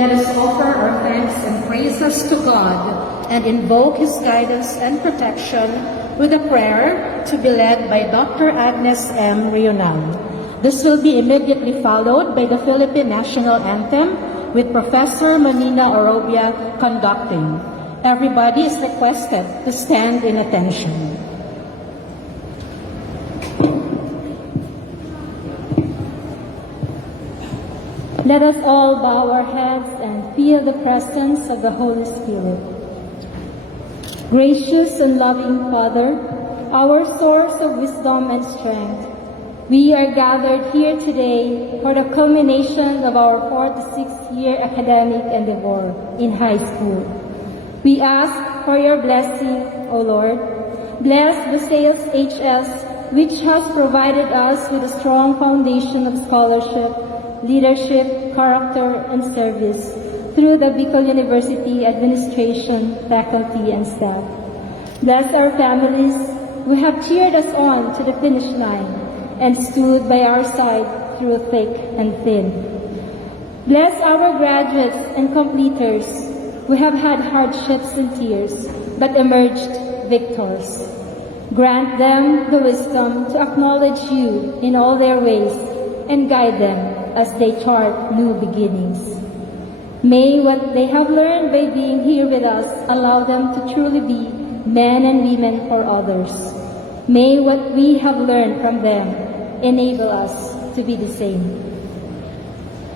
let us offer our thanks and praises to God and invoke His guidance and protection with a prayer to be led by Dr. Agnes M. Rional. This will be immediately followed by the Philippine National Anthem with Professor Manina Orobia conducting. Everybody is requested to stand in attention. Let us all bow our heads and feel the presence of the Holy Spirit. Gracious and loving Father, our source of wisdom and strength, we are gathered here today for the culmination of our 4th to 6th year academic endeavor in high school. We ask for your blessing, O Lord. Bless Buceos HS, which has provided us with a strong foundation of scholarship, leadership, character, and service through the Bicol University administration, faculty, and staff. Bless our families who have cheered us on to the finish line and stood by our side through thick and thin. Bless our graduates and completers who have had hardships and tears but emerged victors. Grant them the wisdom to acknowledge you in all their ways and guide them as they chart new beginnings. May what they have learned by being here with us allow them to truly be men and women for others. May what we have learned from them enable us to be the same.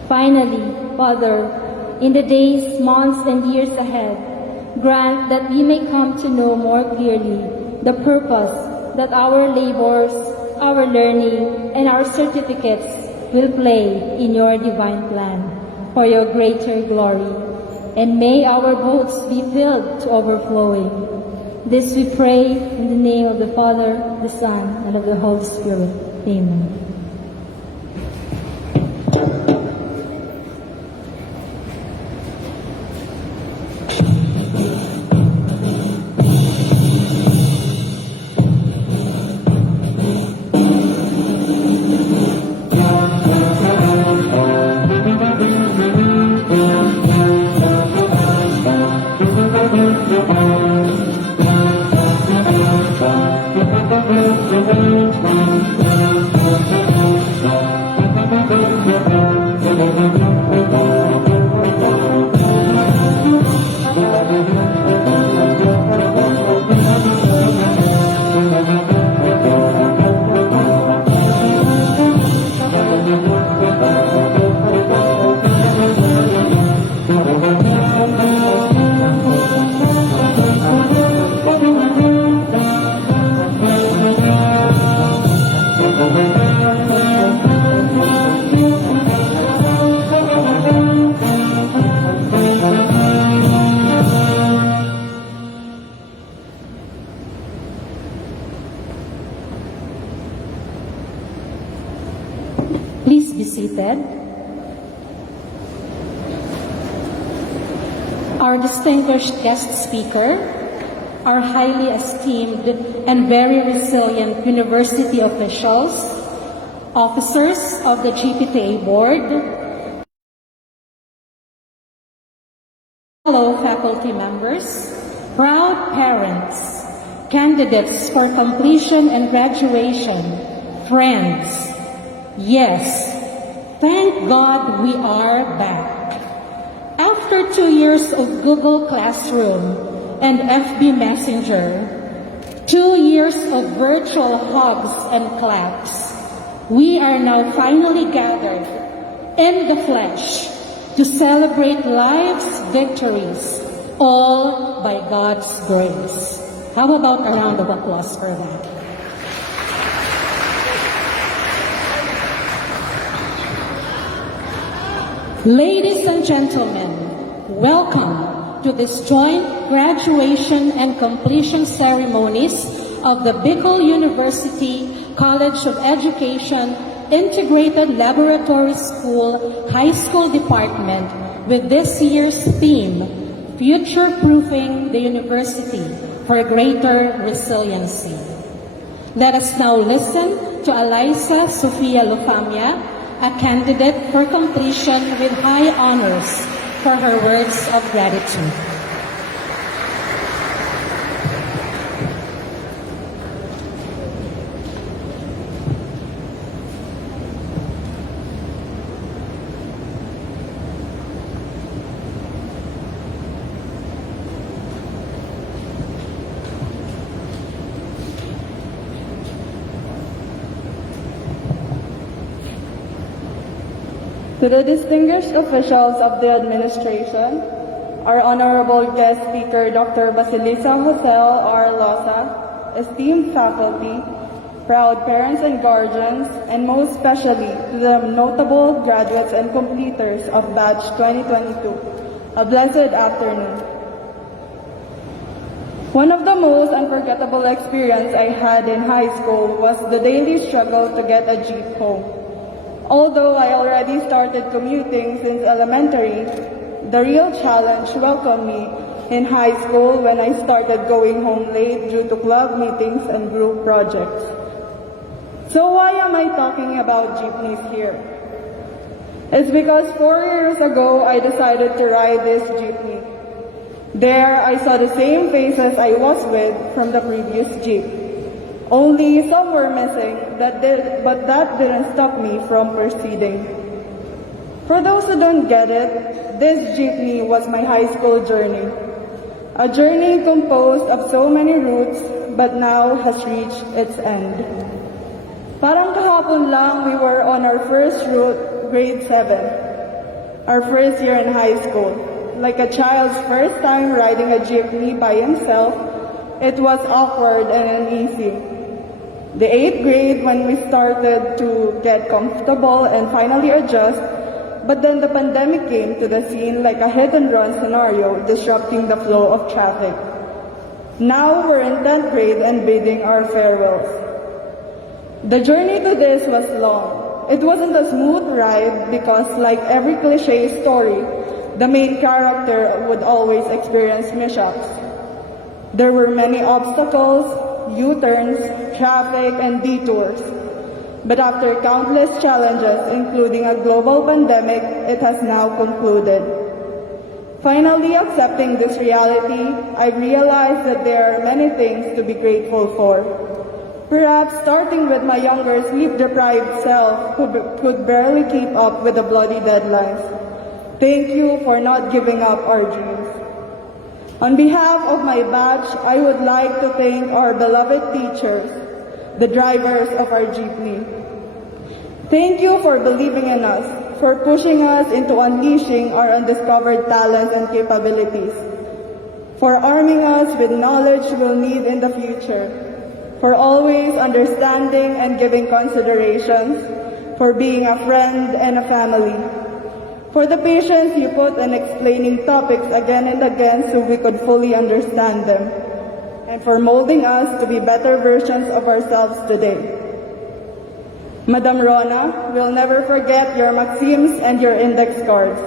Finally, Father, in the days, months, and years ahead, grant that we may come to know more clearly the purpose that our labors, our learning, and our certificates will play in your divine plan for your greater glory. And may our boats be filled to overflowing. This we pray in the name of the Father, the Son, and of the Holy Spirit. Amen. Please be seated. Our distinguished guest speaker, our highly esteemed and very resilient university officials, officers of the GPTA board, fellow faculty members, proud parents, candidates for completion and graduation, friends. Yes, thank God we are back. After 2 years of Google Classroom and FB Messenger, 2 years of virtual hugs and claps, we are now finally gathered in the flesh to celebrate life's victories, all by God's grace. How about a round of applause for that? Ladies and gentlemen, welcome to this joint graduation and completion ceremonies of the Bicol University College of Education Integrated Laboratory School High School Department with this year's theme, Future-Proofing the University for Greater Resiliency. Let us now listen to Eliza Sofia Lufamia, a candidate for completion with high honors for her words of gratitude. To the distinguished officials of the administration, our honorable guest speaker, Dr. Basilisa Josel R. Loza, esteemed faculty, proud parents and guardians, and most especially to the notable graduates and completers of Batch 2022, a blessed afternoon. One of the most unforgettable experiences I had in high school was the daily struggle to get a jeep home. Although I already started commuting since elementary, the real challenge welcomed me in high school when I started going home late due to club meetings and group projects. So why am I talking about jeepneys here? It's because 4 years ago I decided to ride this jeepney. There I saw the same faces I was with from the previous jeep. Only some were missing, but that didn't stop me from proceeding. For those who don't get it, this jeepney was my high school journey. A journey composed of so many routes, but now has reached its end. Parang kahapon lang we were on our first route, grade 7, our first year in high school. Like a child's first time riding a jeepney by himself, it was awkward and uneasy. The 8th grade when we started to get comfortable and finally adjust, but then the pandemic came to the scene like a hit-and-run scenario, disrupting the flow of traffic. Now we're in 10th grade and bidding our farewells. The journey to this was long. It wasn't a smooth ride because, like every cliché story, the main character would always experience mishaps. There were many obstacles, U-turns, traffic, and detours. But after countless challenges, including a global pandemic, it has now concluded. Finally accepting this reality, I realized that there are many things to be grateful for. Perhaps starting with my younger sleep-deprived self who could barely keep up with the bloody deadlines. Thank you for not giving up our dreams. On behalf of my batch, I would like to thank our beloved teachers, the drivers of our jeepney. Thank you for believing in us, for pushing us into unleashing our undiscovered talents and capabilities, for arming us with knowledge we'll need in the future, for always understanding and giving considerations, for being a friend and a family, for the patience you put in explaining topics again and again so we could fully understand them, and for molding us to be better versions of ourselves today. Madam Rona, we'll never forget your maxims and your index cards.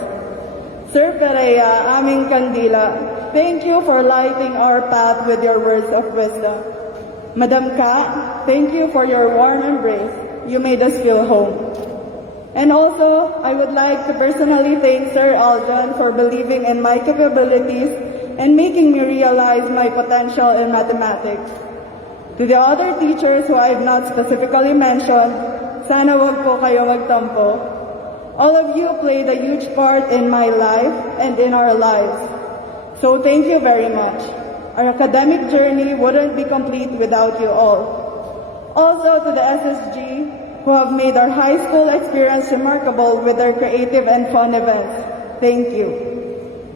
Sir Perea, aming kandila, thank you for lighting our path with your words of wisdom. Madam Ka, thank you for your warm embrace. You made us feel home. And also, I would like to personally thank Sir Aljon for believing in my capabilities and making me realize my potential in mathematics. To the other teachers who I have not specifically mentioned, sana wag po kayo magtampo. All of you played a huge part in my life and in our lives. So thank you very much. Our academic journey wouldn't be complete without you all. Also to the SSG, who have made our high school experience remarkable with their creative and fun events. Thank you.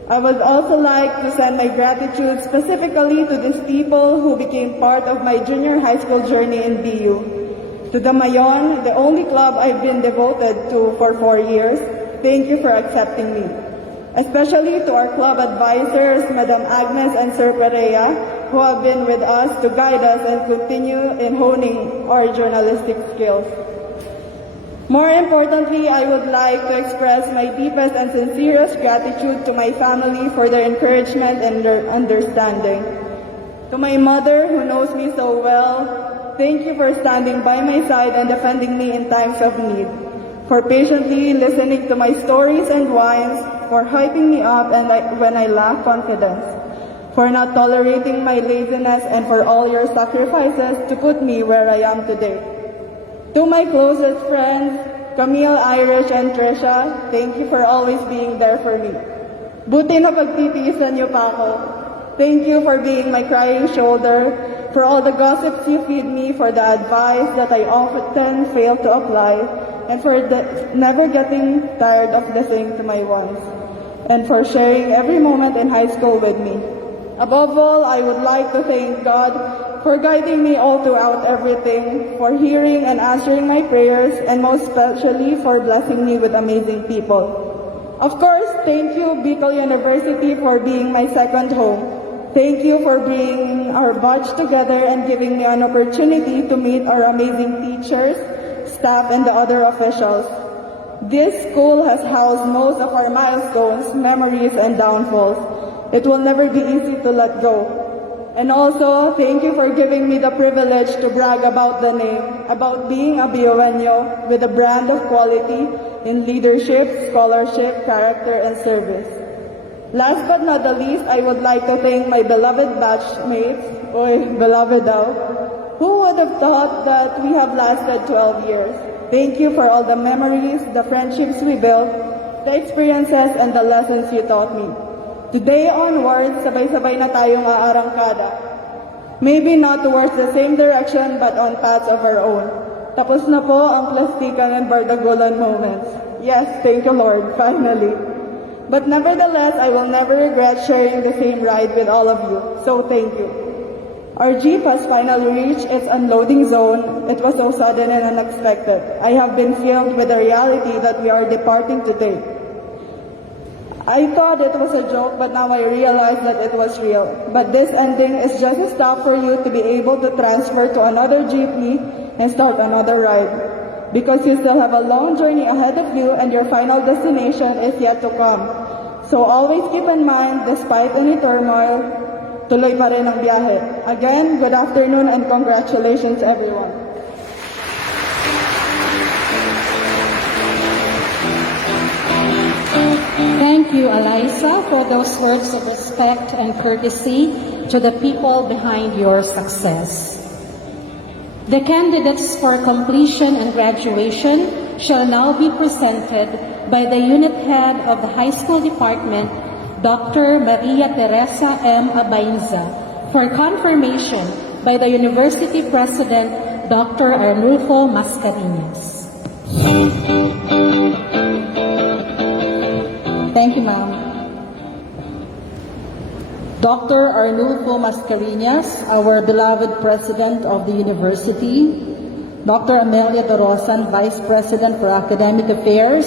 I would also like to send my gratitude specifically to these people who became part of my junior high school journey in BU. To the Mayon, the only club I've been devoted to for 4 years, thank you for accepting me. Especially to our club advisors, Madam Agnes and Sir Perea, who have been with us to guide us and continue in honing our journalistic skills. More importantly, I would like to express my deepest and sincerest gratitude to my family for their encouragement and their understanding. To my mother, who knows me so well, thank you for standing by my side and defending me in times of need. for patiently listening to my stories and whines, for hyping me up when I lack confidence, for not tolerating my laziness, and for all your sacrifices to put me where I am today. To my closest friends, Camille, Irish, and Trisha, thank you for always being there for me. Buti na pagtitiisan niyo pa ako. Thank you for being my crying shoulder, for all the gossips you feed me, for the advice that I often fail to apply, and for never getting tired of listening to my voice, and for sharing every moment in high school with me. Above all, I would like to thank God for guiding me all throughout everything, for hearing and answering my prayers, and most especially for blessing me with amazing people. Of course, thank you, Bicol University, for being my second home. Thank you for bringing our batch together and giving me an opportunity to meet our amazing teachers, staff, and the other officials. This school has housed most of our milestones, memories, and downfalls. It will never be easy to let go. And also, thank you for giving me the privilege to brag about the name, about being a BONyo with a brand of quality in leadership, scholarship, character, and service. Last but not the least, I would like to thank my beloved batchmates, beloved daw. Who would have thought that we have lasted 12 years? Thank you for all the memories, the friendships we built, the experiences, and the lessons you taught me. Today onwards, sabay-sabay na tayong aarangkada. Maybe not towards the same direction, but on paths of our own. Tapos na po ang plastikan and bardagulan moments. Yes, thank you Lord, finally. But nevertheless, I will never regret sharing the same ride with all of you. So thank you. Our jeep has finally reached its unloading zone. It was so sudden and unexpected. I have been filled with the reality that we are departing today. I thought it was a joke, but now I realize that it was real. But this ending is just a stop for you to be able to transfer to another jeepney and start another ride. Because you still have a long journey ahead of you and your final destination is yet to come. So always keep in mind, despite any turmoil, tuloy pa rin ang biyahe. Again, good afternoon and congratulations everyone. Thank you, Eliza, for those words of respect and courtesy to the people behind your success. The candidates for completion and graduation shall now be presented by the unit head of the high school department, Dr. Maria Teresa M. Abainza, for confirmation by the university president, Dr. Arnulfo Mascareñas. Thank you, ma'am. Dr. Arnulfo Mascareñas, our beloved President of the University, Dr. Amelia Dorosan, Vice President for Academic Affairs,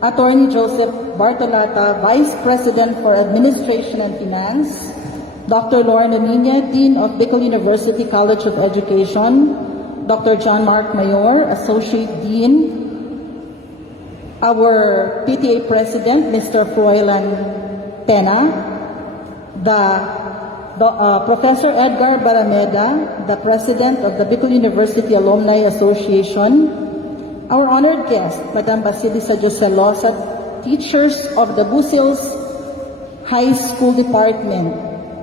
Attorney Joseph Bartolata, Vice President for Administration and Finance, Dr. Lorna Nina, Dean of Bicol University College of Education, Dr. John Mark Mayor, Associate Dean, our PTA President, Mr. Froilan Tena, Professor Edgar Barameda, the President of the Bicol University Alumni Association, our honored guest, Madam Basilisa Joselosa, teachers of the Busil's High School Department,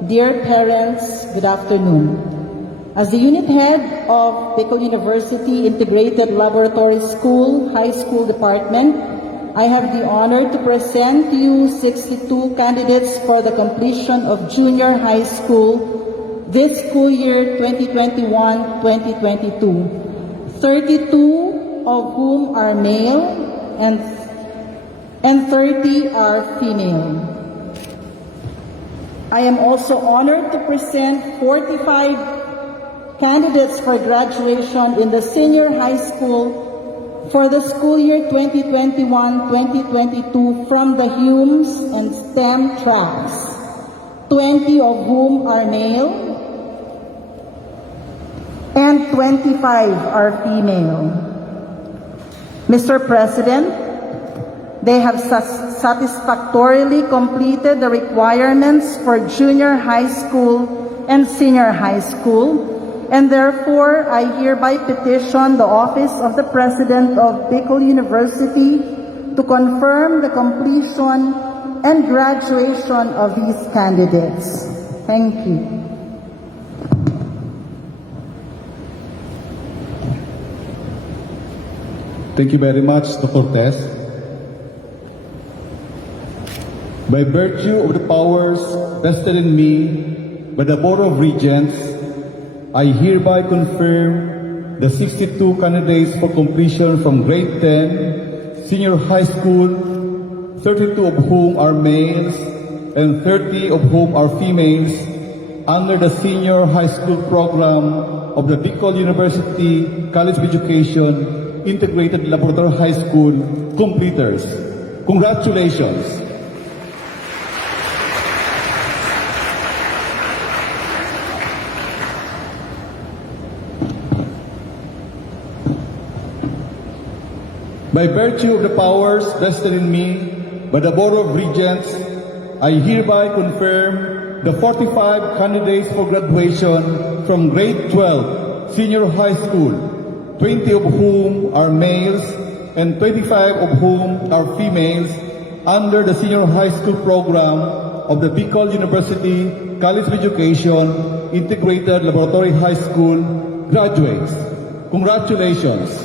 dear parents, good afternoon. As the unit head of Bicol University Integrated Laboratory School High School Department, I have the honor to present to you 62 candidates for the completion of junior high school this school year 2021-2022. 32 of whom are male and 30 are female. I am also honored to present 45 candidates for graduation in the senior high school for the school year 2021-2022 from the Humes and STEM tracks, 20 of whom are male and 25 are female. Mr. President, they have satisfactorily completed the requirements for junior high school and senior high school and therefore I hereby petition the office of the President of Bicol University to confirm the completion and graduation of these candidates. Thank you. Thank you very much, Dr. Tess. By virtue of the powers vested in me by the Board of Regents, I hereby confirm the 62 candidates for completion from grade 10, senior high school, 32 of whom are males and 30 of whom are females, under the senior high school program of the Bicol University College of Education Integrated Laboratory High School completers. Congratulations! By virtue of the powers vested in me by the Board of Regents, I hereby confirm the 45 candidates for graduation from grade 12 senior high school, 20 of whom are males and 25 of whom are females, under the senior high school program of the Bicol University College of Education Integrated Laboratory High School graduates. Congratulations!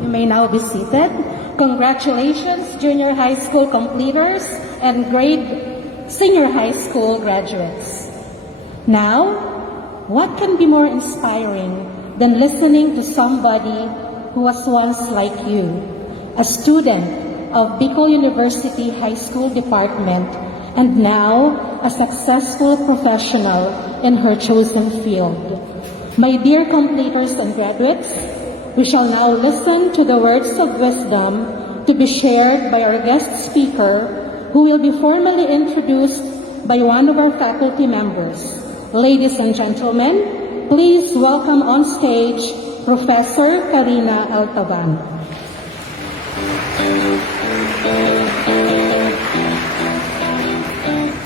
You may now be seated. Congratulations, junior high school completers and senior high school graduates. Now, what can be more inspiring than listening to somebody who was once like you, a student of Bicol University High School Department, and now a successful professional in her chosen field? My dear completers and graduates, we shall now listen to the words of wisdom to be shared by our guest speaker, who will be formally introduced by one of our faculty members. Ladies and gentlemen, please welcome on stage Professor Karina Altaban.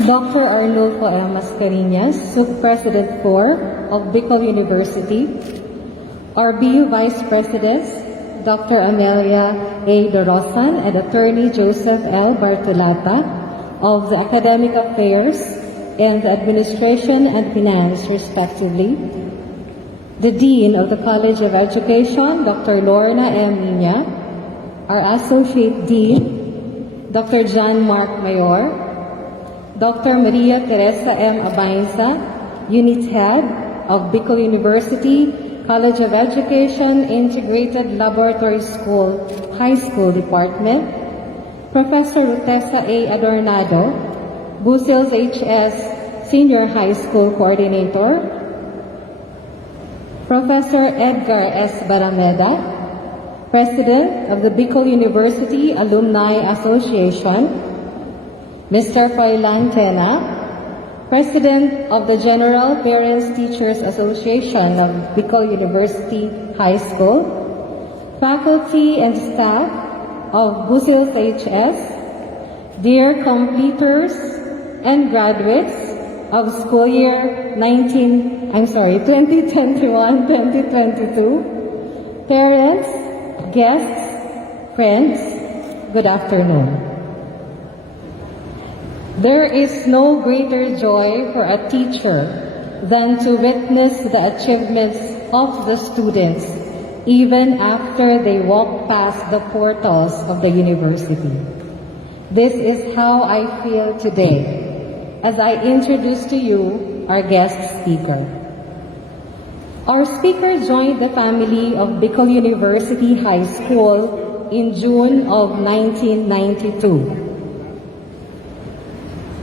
Dr. Arnulfo M. Mascareñas, Sub-President 4 of Bicol University, our BU Vice Presidents, Dr. Amelia A. Dorosan and Attorney Joseph L. Bartolata of the Academic Affairs and the Administration and Finance, respectively, the Dean of the College of Education, Dr. Lorna M. Nina, our Associate Dean, Dr. John Mark Mayor, Dr. Maria Teresa M. Abainza, Unit Head of Bicol University College of Education Integrated Laboratory School High School Department, Professor Rutesa A. Adornado, Bucils HS Senior High School Coordinator, Professor Edgar S. Barameda, President of the Bicol University Alumni Association, Mr. Froilan Tena, President of the General Parents Teachers Association of Bicol University High School, faculty and staff of Bucils HS, dear completers and graduates of school year 2021-2022, parents, guests, friends, good afternoon. There is no greater joy for a teacher than to witness the achievements of the students even after they walk past the portals of the university. This is how I feel today as I introduce to you our guest speaker. Our speaker joined the family of Bicol University High School in June of 1992.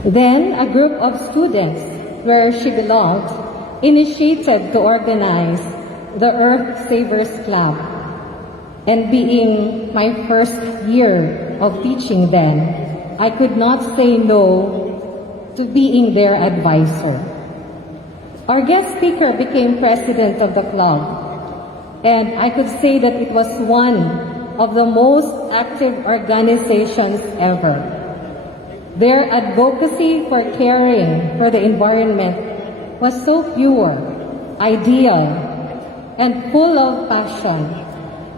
Then, a group of students where she belonged initiated to organize the Earth Savers Club. And being my first year of teaching then, I could not say no to being their advisor. Our guest speaker became president of the club, and I could say that it was one of the most active organizations ever. Their advocacy for caring for the environment was so pure, ideal, and full of passion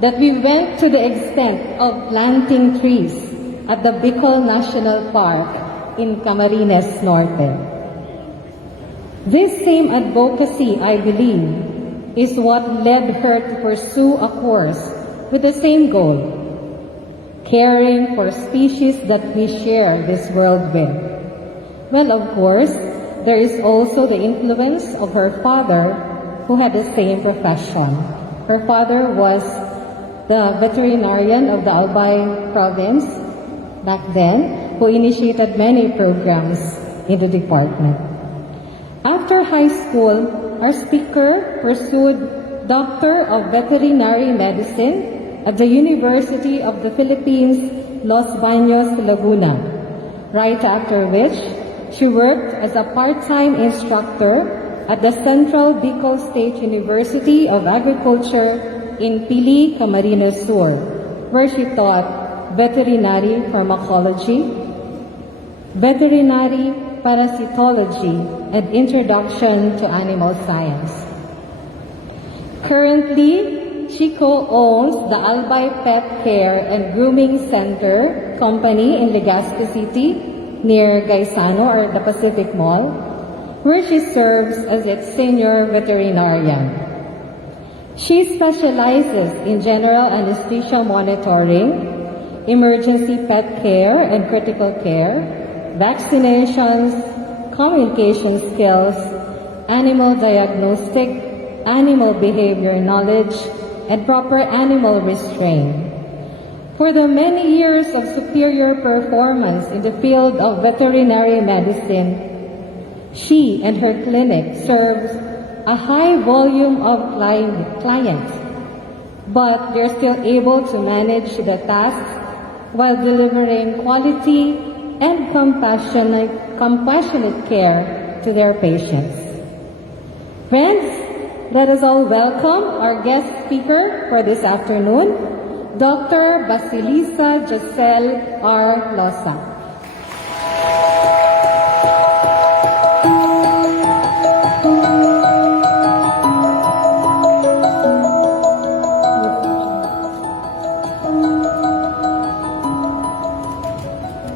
that we went to the extent of planting trees at the Bicol National Park in Camarines Norte. This same advocacy, I believe, is what led her to pursue a course with the same goal: caring for species that we share this world with. Well, of course, there is also the influence of her father, who had the same profession. Her father was the veterinarian of the Albay province back then, who initiated many programs in the department. After high school, our speaker pursued Doctor of Veterinary Medicine at the University of the Philippines, Los Baños, Laguna, right after which she worked as a part-time instructor at the Central Bicol State University of Agriculture in Pili, Camarines Sur, where she taught veterinary pharmacology, veterinary parasitology, and introduction to animal science. Currently, she co-owns the Albay Pet Care and Grooming Center company in Legazpi City, near Gaisano or the Pacific Mall, where she serves as its senior veterinarian. She specializes in general anesthesia monitoring, emergency pet care and critical care, vaccinations, communication skills, animal diagnostic, animal behavior knowledge, and proper animal restraint. For the many years of superior performance in the field of veterinary medicine, she and her clinic serves a high volume of clients, but they're still able to manage the tasks while delivering quality and compassionate care to their patients. Friends, let us all welcome our guest speaker for this afternoon, Dr. Basilisa Giselle R. Losa.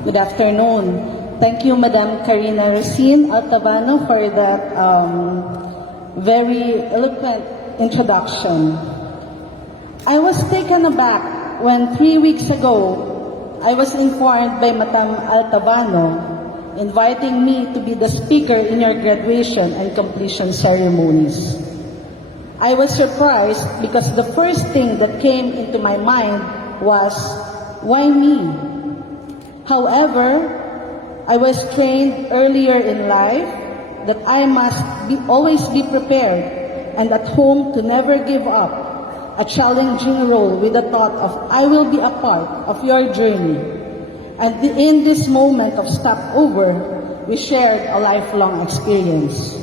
Good afternoon. Thank you, Madam Karina Racine Altavano, for that very eloquent introduction. I was taken aback when 3 weeks ago I was informed by Madam Altavano inviting me to be the speaker in your graduation and completion ceremonies. I was surprised because the first thing that came into my mind was, why me? However, I was trained earlier in life that I must always be prepared and at home to never give up a challenging role with the thought of I will be a part of your journey. And in this moment of stopover, we shared a lifelong experience.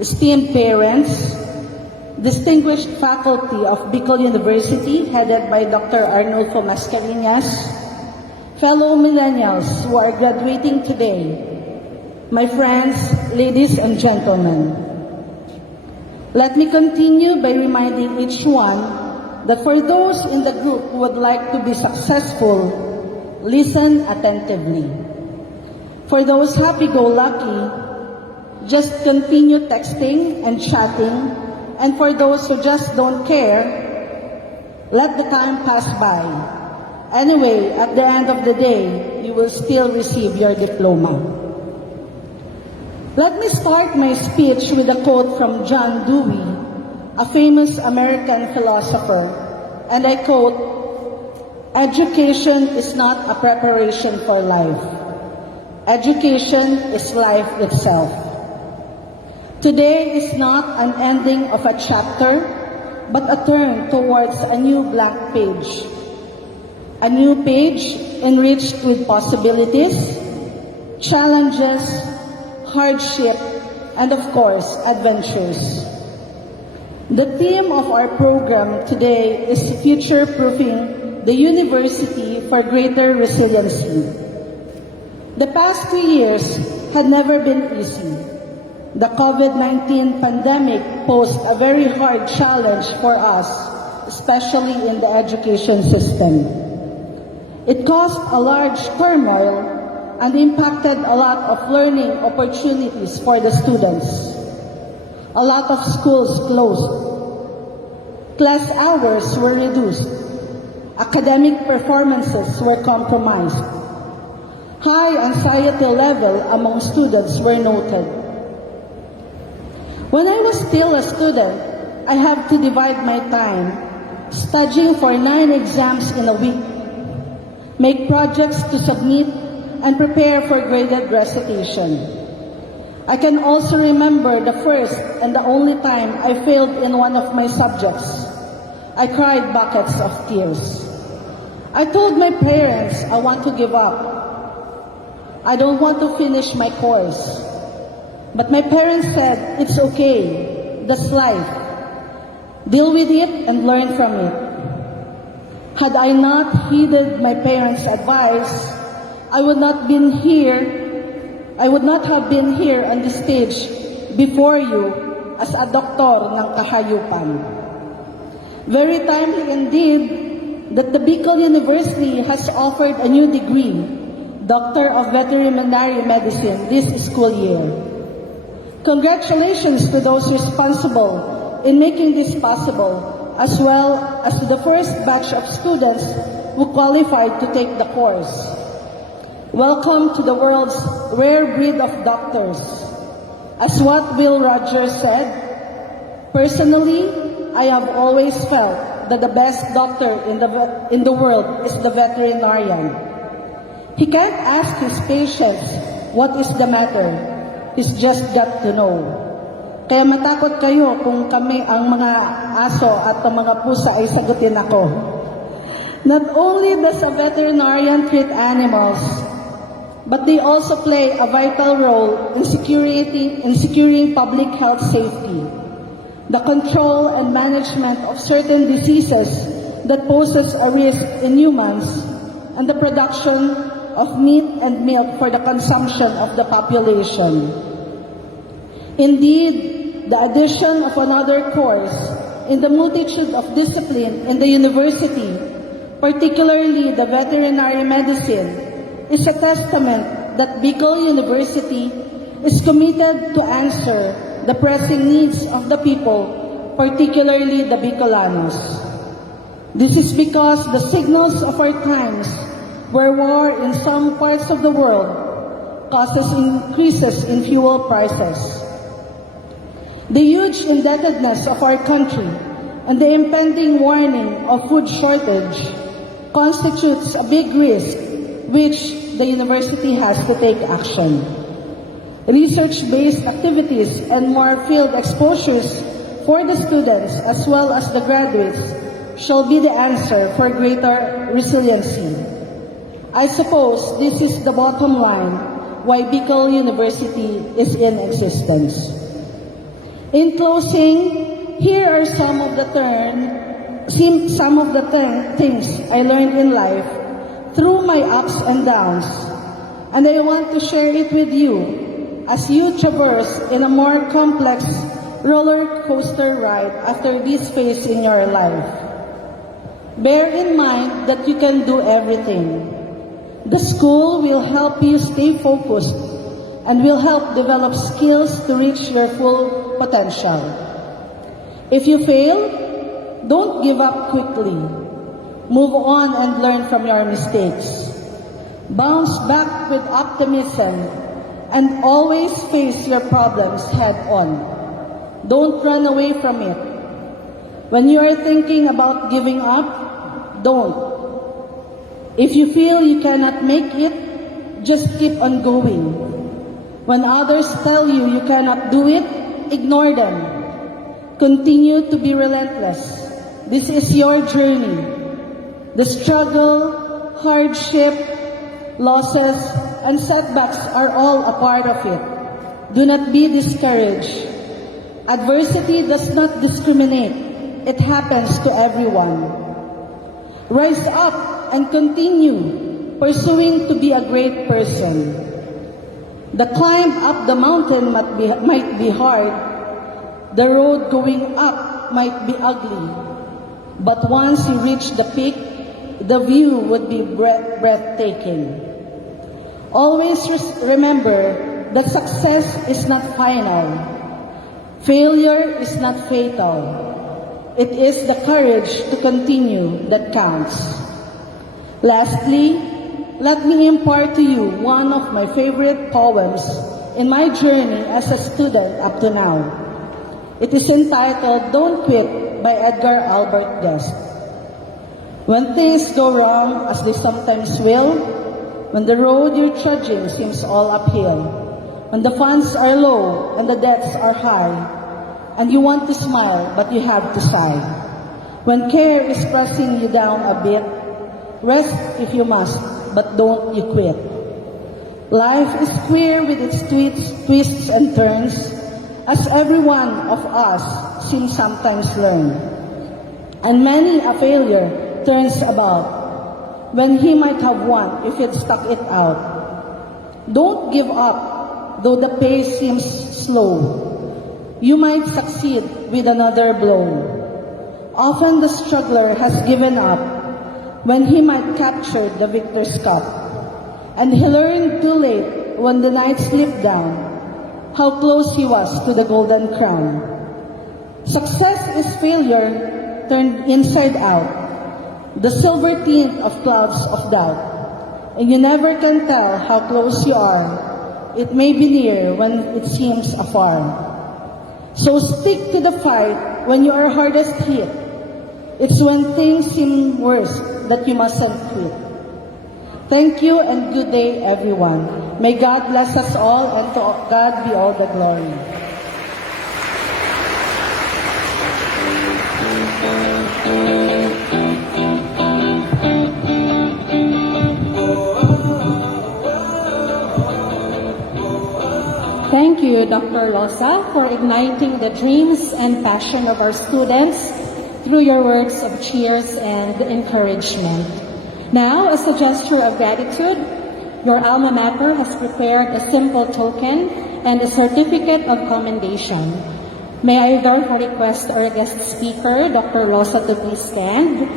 Esteemed parents, distinguished faculty of Bicol University headed by Dr. Arnulfo Mascareñas, fellow millennials who are graduating today, my friends, ladies and gentlemen, let me continue by reminding each one that for those in the group who would like to be successful, listen attentively. For those happy-go-lucky, just continue texting and chatting, and for those who just don't care, let the time pass by. Anyway, at the end of the day, you will still receive your diploma. Let me start my speech with a quote from John Dewey, a famous American philosopher, and I quote, "Education is not a preparation for life. Education is life itself." Today is not an ending of a chapter, but a turn towards a new blank page. A new page enriched with possibilities, challenges, hardship, and of course, adventures. The theme of our program today is future-proofing the university for greater resiliency. The past 2 years had never been easy. The COVID-19 pandemic posed a very hard challenge for us, especially in the education system. It caused a large turmoil and impacted a lot of learning opportunities for the students. A lot of schools closed. Class hours were reduced. Academic performances were compromised. High anxiety level among students were noted. When I was still a student, I had to divide my time studying for 9 exams in a week, make projects to submit, and prepare for graded recitation. I can also remember the first and the only time I failed in one of my subjects. I cried buckets of tears. I told my parents I want to give up. I don't want to finish my course. But my parents said, it's okay, that's life. Deal with it and learn from it. Had I not heeded my parents' advice, I would not have been here on the stage before you as a doktor ng kahayupan. Very timely indeed that the Bicol University has offered a new degree, Doctor of Veterinary Medicine, this school year. Congratulations to those responsible in making this possible, as well as to the first batch of students who qualified to take the course. Welcome to the world's rare breed of doctors. As what Will Rogers said, personally, I have always felt that the best doctor in the world is the veterinarian. He can't ask his patients, what is the matter? He's just got to know. Kaya matakot kayo kung kami ang mga aso at ang mga pusa ay sagutin ako. Not only does a veterinarian treat animals, but they also play a vital role in securing public health safety, the control and management of certain diseases that poses a risk in humans, and the production of meat and milk for the consumption of the population. Indeed, the addition of another course in the multitude of discipline in the university, particularly the veterinary medicine, is a testament that Bicol University is committed to answer the pressing needs of the people, particularly the Bicolanos. This is because the signals of our times, where war in some parts of the world causes increases in fuel prices. The huge indebtedness of our country and the impending warning of food shortage constitutes a big risk which the university has to take action. Research-based activities and more field exposures for the students as well as the graduates shall be the answer for greater resiliency. I suppose this is the bottom line why Bicol University is in existence. In closing, here are some of the things I learned in life through my ups and downs, and I want to share it with you as you traverse in a more complex roller coaster ride after this phase in your life. Bear in mind that you can do everything. The school will help you stay focused and will help develop skills to reach your full potential. If you fail, don't give up quickly. Move on and learn from your mistakes. Bounce back with optimism and always face your problems head on. Don't run away from it. When you are thinking about giving up, don't. If you feel you cannot make it, just keep on going. When others tell you you cannot do it, ignore them. Continue to be relentless. This is your journey. The struggle, hardship, losses, and setbacks are all a part of it. Do not be discouraged. Adversity does not discriminate. It happens to everyone. Rise up and continue pursuing to be a great person. The climb up the mountain might be hard. The road going up might be ugly. But once you reach the peak, the view would be breathtaking. Always remember that success is not final. Failure is not fatal. It is the courage to continue that counts. Lastly, let me impart to you one of my favorite poems in my journey as a student up to now. It is entitled Don't Quit by Edgar Albert Guest. When things go wrong, as they sometimes will, when the road you're trudging seems all uphill, when the funds are low and the debts are high, and you want to smile but you have to sigh, when care is pressing you down a bit, rest if you must, but don't you quit. Life is queer with its twists and turns, as every one of us seems sometimes learn. And many a failure turns about, when he might have won if he'd stuck it out. Don't give up, though the pace seems slow. You might succeed with another blow. Often the struggler has given up, when he might capture the victor's cup. And he learned too late, when the night slipped down, how close he was to the golden crown. Success is failure turned inside out, the silver tint of clouds of doubt. And you never can tell how close you are. It may be near when it seems afar. So stick to the fight when you are hardest hit. It's when things seem worse that you mustn't quit. Thank you and good day, everyone. May God bless us all, and to God be all the glory. Thank you, Dr. Losa, for igniting the dreams and passion of our students through your words of cheers and encouragement. Now, as a gesture of gratitude, your alma mater has prepared a simple token and a certificate of commendation. May I therefore request our guest speaker, Dr. Losa, to please stand.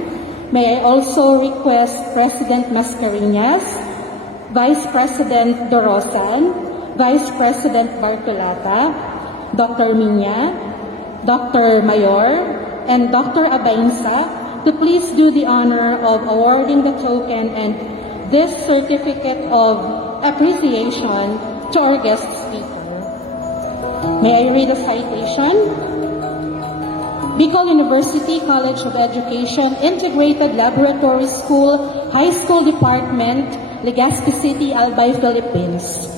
May I also request President Mascareñas, Vice President Dorosan, Vice President Bartolata, Dr. Minya, Dr. Mayor, and Dr. Abainsa to please do the honor of awarding the token and this certificate of appreciation to our guest speaker. May I read a citation? Bicol University College of Education Integrated Laboratory School High School Department, Legazpi City, Albay, Philippines.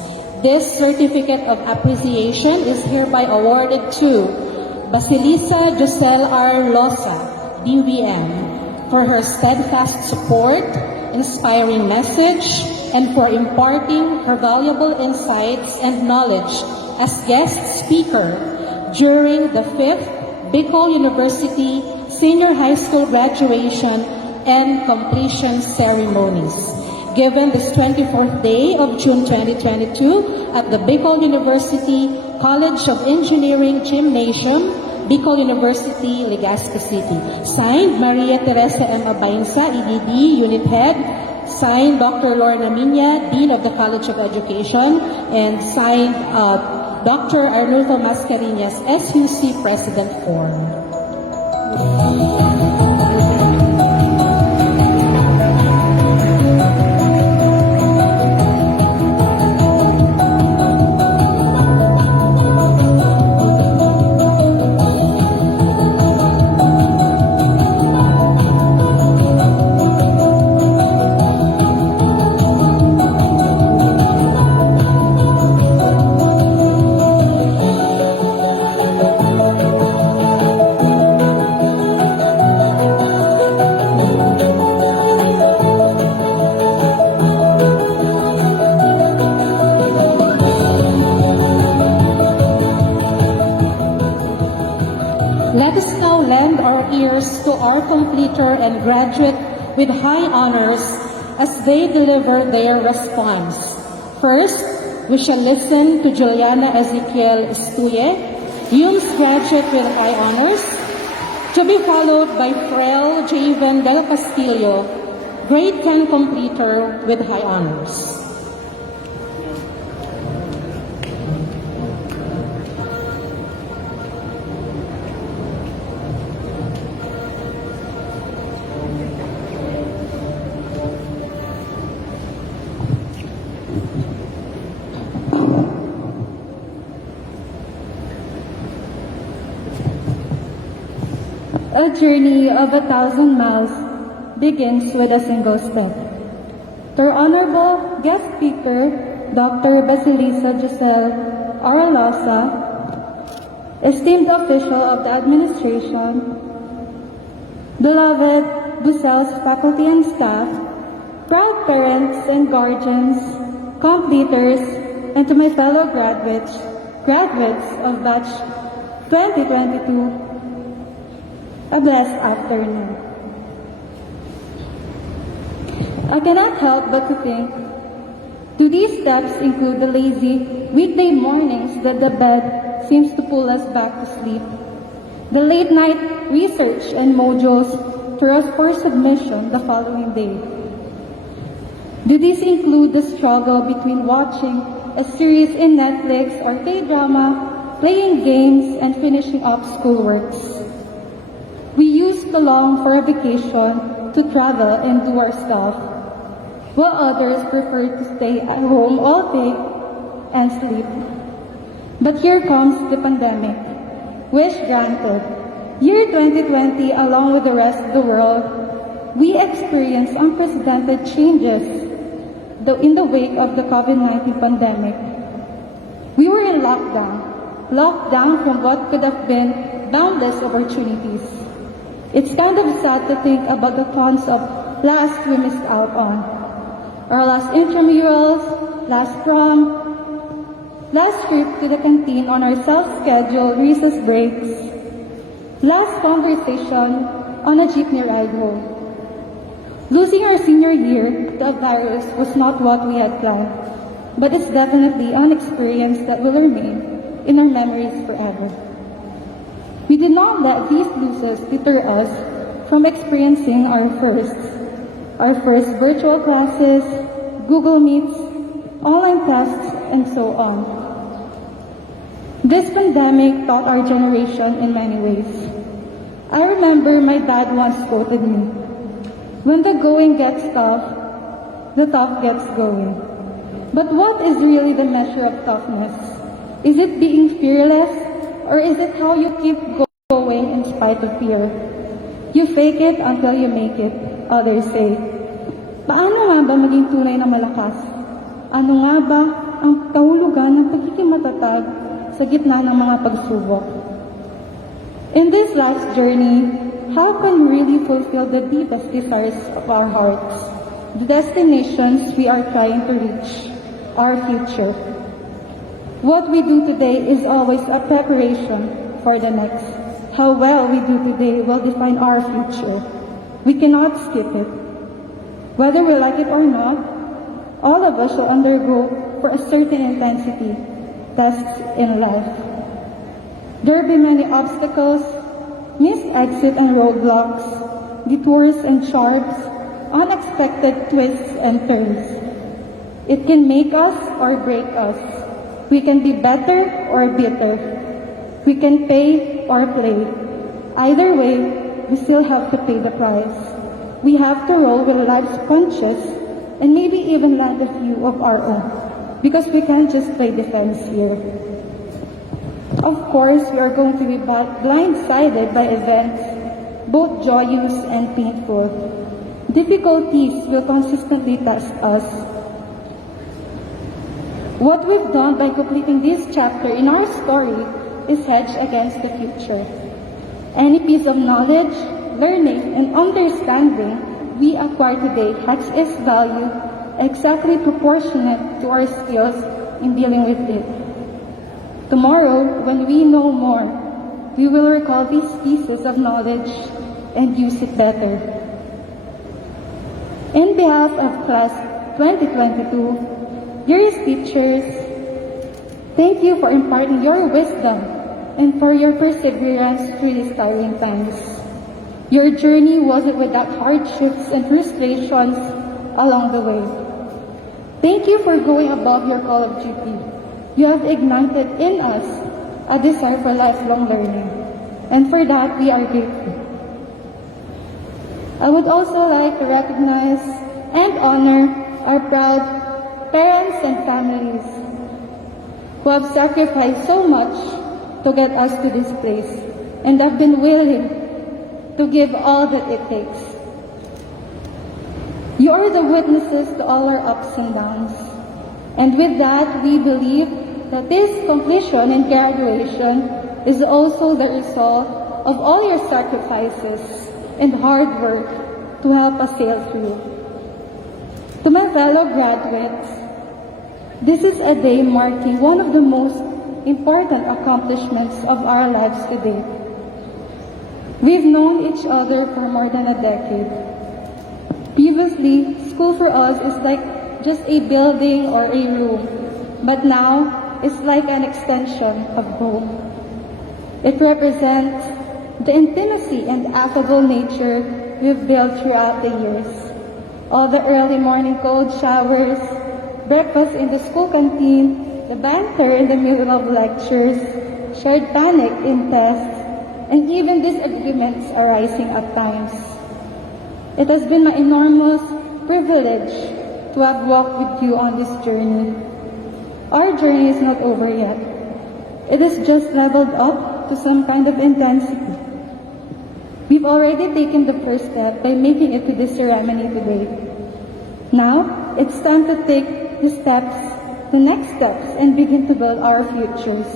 This certificate of appreciation is hereby awarded to Basilisa Josel R. Losa, DVM, for her steadfast support, inspiring message, and for imparting her valuable insights and knowledge as guest speaker during the 5th Bicol University Senior High School graduation and completion ceremonies, given this 24th day of June 2022 at the Bicol University College of Engineering Gymnasium, Bicol University, Legazpi City. Signed, Maria Teresa M. Abainsa, EDD, Unit Head. Signed, Dr. Lorna Minya, Dean of the College of Education. And signed, Dr. Arnulfo Mascareñas, SUC President Form. with high honors as they deliver their response. First, we shall listen to Juliana Ezequiel Estuye, UMS graduate with high honors, to be followed by Frel Javen Del Castillo, grade 10 completer with high honors. A journey of 1,000 miles begins with a single step. To our honorable guest speaker, Dr. Basilisa Giselle Aralosa, esteemed official of the administration, beloved Bucel's faculty and staff, proud parents and guardians, completers, and to my fellow graduates of batch 2022, a blessed afternoon. I cannot help but to think, do these steps include the lazy weekday mornings that the bed seems to pull us back to sleep? The late night research and modules for submission the following day? Do these include the struggle between watching a series in Netflix or K-drama, playing games, and finishing up schoolworks? We used to long for a vacation to travel and do our stuff, while others prefer to stay at home all day and sleep. But here comes the pandemic. Wish granted. Year 2020, along with the rest of the world, we experienced unprecedented changes in the wake of the COVID-19 pandemic. We were in locked down from what could have been boundless opportunities. It's kind of sad to think about the tons of last we missed out on. Our last intramurals, last prom, last trip to the canteen on our self-scheduled recess breaks, last conversation on a jeepney ride home. Losing our senior year to a virus was not what we had planned, but it's definitely an experience that will remain in our memories forever. We did not let these losses deter us from experiencing our first virtual classes, Google Meets, online tests, and so on. This pandemic taught our generation in many ways. I remember my dad once quoted me, "When the going gets tough, the tough gets going." But what is really the measure of toughness? Is it being fearless? Or is it how you keep going in spite of fear? You fake it until you make it, others say. Paano nga ba maging tunay na malakas? Ano nga ba ang kahulugan ng pagiging matatag sa gitna ng mga pagsubok? In this last journey, how can we really fulfill the deepest desires of our hearts, the destinations we are trying to reach, our future? What we do today is always a preparation for the next. How well we do today will define our future. We cannot skip it. Whether we like it or not, all of us shall undergo for a certain intensity tests in life. There will be many obstacles, missed exit and roadblocks, detours and sharps, unexpected twists and turns. It can make us or break us. We can be better or bitter. We can pay or play. Either way, we still have to pay the price. We have to roll with life's punches and maybe even land a few of our own, because we can't just play defense here. Of course, we are going to be blindsided by events, both joyous and painful. Difficulties will consistently test us. What we've done by completing this chapter in our story is hedge against the future. Any piece of knowledge, learning, and understanding we acquire today has its value exactly proportionate to our skills in dealing with it. Tomorrow, when we know more, we will recall these pieces of knowledge and use it better. In behalf of Class 2022, dearest teachers, thank you for imparting your wisdom and for your perseverance through these tiring times. Your journey wasn't without hardships and frustrations along the way. Thank you for going above your call of duty. You have ignited in us a desire for lifelong learning, and for that we are grateful. I would also like to recognize and honor our proud parents and families who have sacrificed so much to get us to this place and have been willing to give all that it takes. You are the witnesses to all our ups and downs. And with that, we believe that this completion and graduation is also the result of all your sacrifices and hard work to help us sail through. To my fellow graduates, this is a day marking one of the most important accomplishments of our lives today. We've known each other for more than a decade. Previously, school for us is like just a building or a room, but now it's like an extension of home. It represents the intimacy and affable nature we've built throughout the years. All the early morning cold showers, breakfast in the school canteen, the banter in the middle of lectures, shared panic in tests, and even disagreements arising at times. It has been my enormous privilege to have walked with you on this journey. Our journey is not over yet. It is just leveled up to some kind of intensity. We've already taken the first step by making it to this ceremony today. Now, it's time to take the next steps, and begin to build our futures.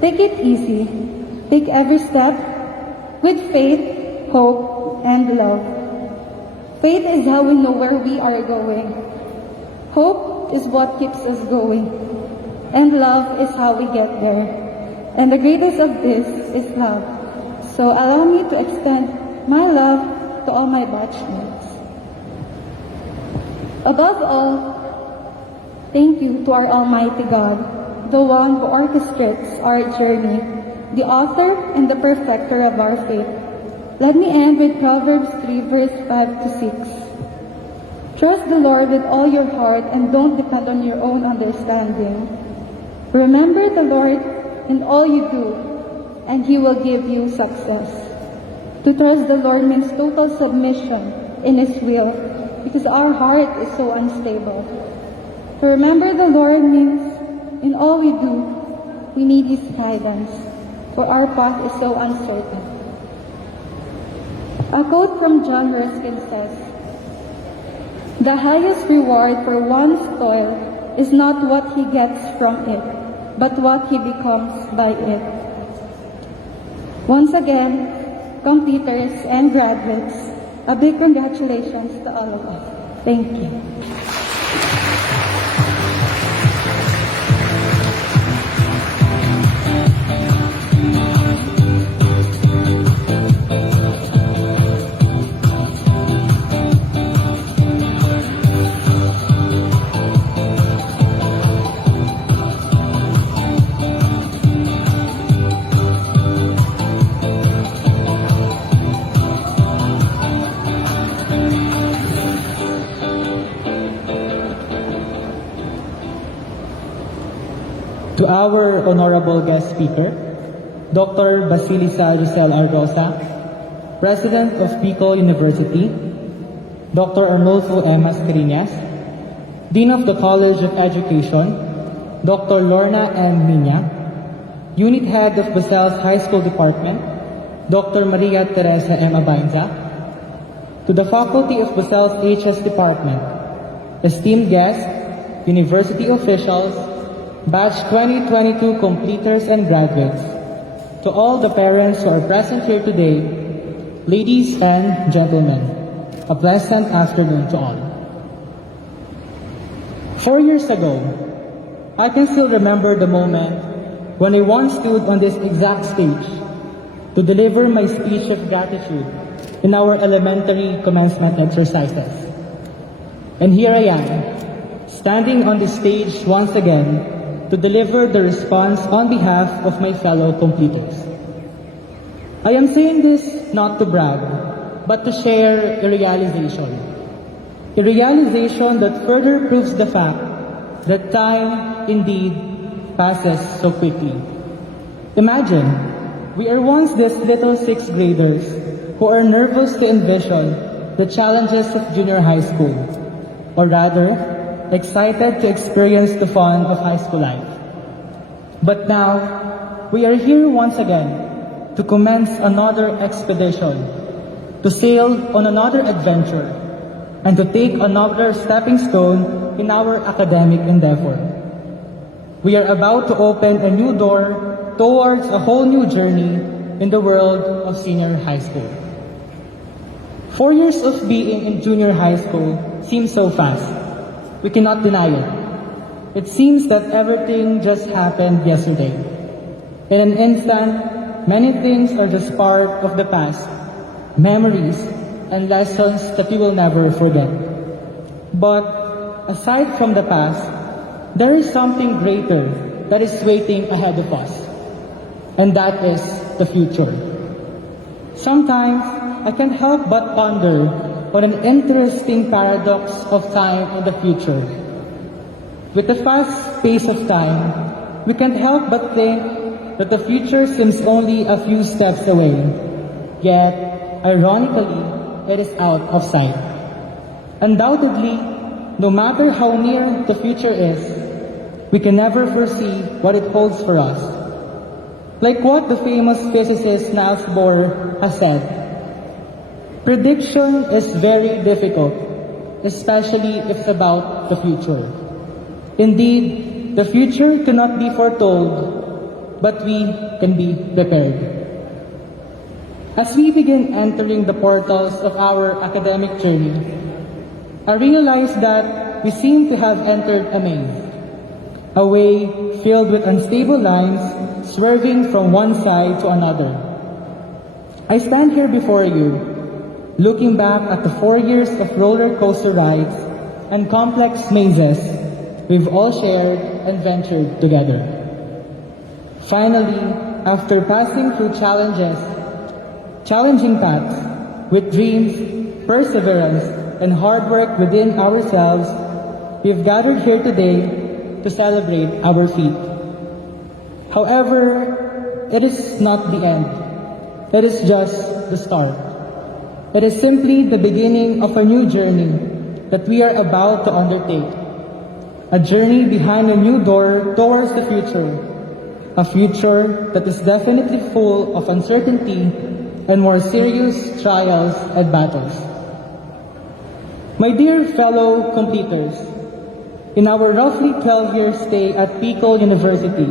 Take it easy. Take every step with faith, hope, and love. Faith is how we know where we are going. Hope is what keeps us going. And love is how we get there. And the greatest of this is love. So allow me to extend my love to all my batchmates. Above all, thank you to our Almighty God, the one who orchestrates our journey, the author and the perfecter of our faith. Let me end with Proverbs 3 verse 5 to 6. Trust the Lord with all your heart and don't depend on your own understanding. Remember the Lord in all you do, and He will give you success. To trust the Lord means total submission in His will, because our heart is so unstable. To remember the Lord means in all we do, we need His guidance, for our path is so uncertain. A quote from John Ruskin says, "The highest reward for one's toil is not what he gets from it, but what he becomes by it." Once again, completers and graduates, a big congratulations to all of us. Thank you. To our honorable guest speaker, Dr. Basilisa Giselle Ardosa, President of Bicol University, Dr. Arnulfo M. Mascareñas, Dean of the College of Education, Dr. Lorna M. Miña, Unit Head of Basel's High School Department, Dr. Maria Teresa M. Abainza, to the Faculty of Basel's HS Department, esteemed guests, university officials, Batch 2022 completers and graduates, to all the parents who are present here today, ladies and gentlemen, a pleasant afternoon to all. 4 years ago, I can still remember the moment when I once stood on this exact stage to deliver my speech of gratitude in our elementary commencement exercises. And here I am, standing on the stage once again to deliver the response on behalf of my fellow completers. I am saying this not to brag, but to share a realization. A realization that further proves the fact that time indeed passes so quickly. Imagine, we are once these little sixth graders who are nervous to envision the challenges of junior high school, or rather, excited to experience the fun of high school life. But now, we are here once again to commence another expedition, to sail on another adventure, and to take another stepping stone in our academic endeavor. We are about to open a new door towards a whole new journey in the world of senior high school. 4 years of being in junior high school seems so fast. We cannot deny it. It seems that everything just happened yesterday. In an instant, many things are just part of the past, memories and lessons that we will never forget. But aside from the past, there is something greater that is waiting ahead of us, and that is the future. Sometimes, I can't help but ponder on an interesting paradox of time and the future. With the fast pace of time, we can't help but think that the future seems only a few steps away, yet, ironically, it is out of sight. Undoubtedly, no matter how near the future is, we can never foresee what it holds for us. Like what the famous physicist Niels Bohr has said, prediction is very difficult, especially if it's about the future. Indeed, the future cannot be foretold, but we can be prepared. As we begin entering the portals of our academic journey, I realize that we seem to have entered a maze, a way filled with unstable lines swerving from one side to another. I stand here before you, looking back at the 4 years of roller coaster rides and complex mazes we've all shared and ventured together. Finally, after passing through challenging paths, with dreams, perseverance, and hard work within ourselves, we've gathered here today to celebrate our feat. However, it is not the end. It is just the start. It is simply the beginning of a new journey that we are about to undertake. A journey behind a new door towards the future. A future that is definitely full of uncertainty and more serious trials and battles. My dear fellow completers, in our roughly 12-year stay at Pico University,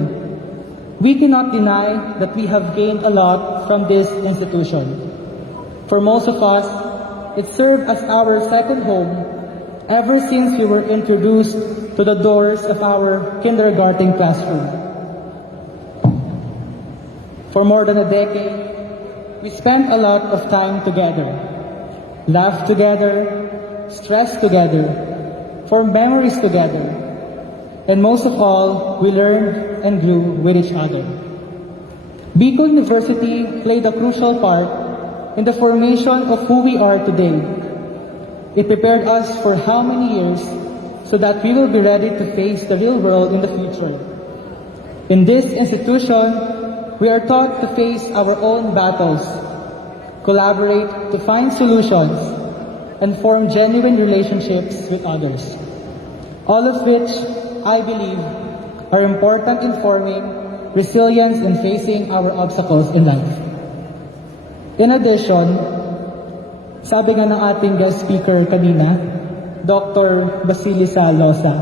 we cannot deny that we have gained a lot from this institution. For most of us, it served as our second home ever since we were introduced to the doors of our kindergarten classroom. For more than a decade, we spent a lot of time together, laughed together, stressed together, formed memories together, and most of all, we learned and grew with each other. Bicol University played a crucial part in the formation of who we are today. It prepared us for how many years so that we will be ready to face the real world in the future. In this institution, we are taught to face our own battles, collaborate to find solutions, and form genuine relationships with others. All of which, I believe, are important in forming resilience in facing our obstacles in life. In addition, sabi nga ng ating guest speaker kanina, Dr. Basilisa Losa,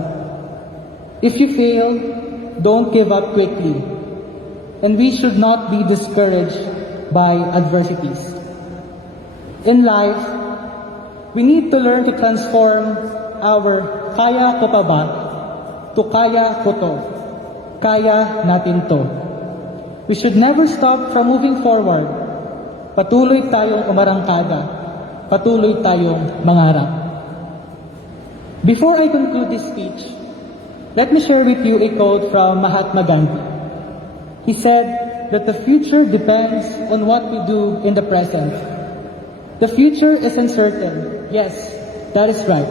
if you fail, don't give up quickly, and we should not be discouraged by adversities. In life, we need to learn to transform our kaya ko pa ba to kaya ko to, kaya natin to. We should never stop from moving forward. Patuloy tayong umarangkada, patuloy tayong mangarap. Before I conclude this speech, let me share with you a quote from Mahatma Gandhi. He said that the future depends on what we do in the present. The future is uncertain. Yes, that is right.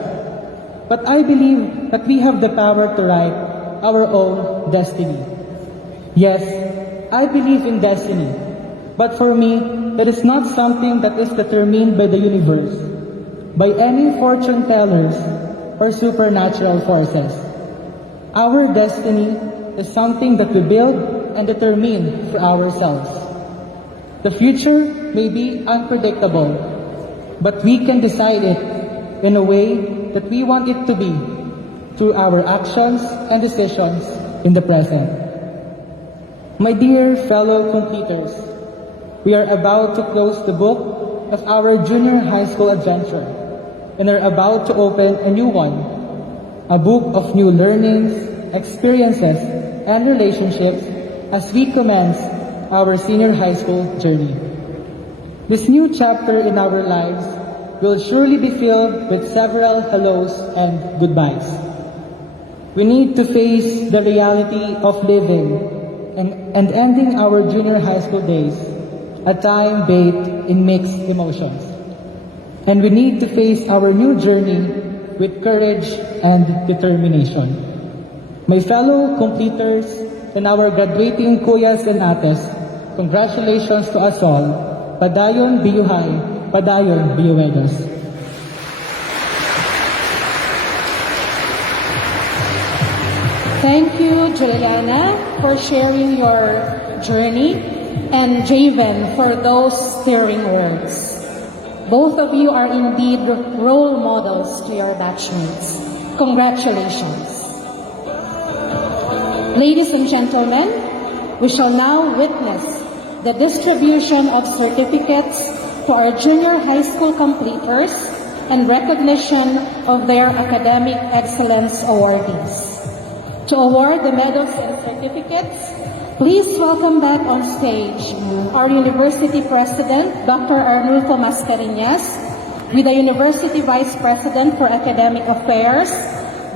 But I believe that we have the power to write our own destiny. Yes, I believe in destiny. But for me, that is not something that is determined by the universe, by any fortune tellers or supernatural forces. Our destiny is something that we build and determine for ourselves. The future may be unpredictable, but we can decide it in a way that we want it to be through our actions and decisions in the present. My dear fellow completers, we are about to close the book of our junior high school adventure and are about to open a new one, a book of new learnings, experiences, and relationships as we commence our senior high school journey. This new chapter in our lives will surely be filled with several hellos and goodbyes. We need to face the reality of living and ending our junior high school days, a time bathed in mixed emotions. And we need to face our new journey with courage and determination. My fellow completers and our graduating kuyas and ates, congratulations to us all. Padayon Biyuhay, Padayon Biyuedos. Thank you, Juliana, for sharing your journey, and Javen for those stirring words. Both of you are indeed role models to your batchmates. Congratulations. Ladies and gentlemen, we shall now witness the distribution of certificates to our junior high school completers and recognition of their academic excellence awardees. To award the medals and certificates, please welcome back on stage our University President, Dr. Arnulfo Mascareñas, with the University Vice President for Academic Affairs,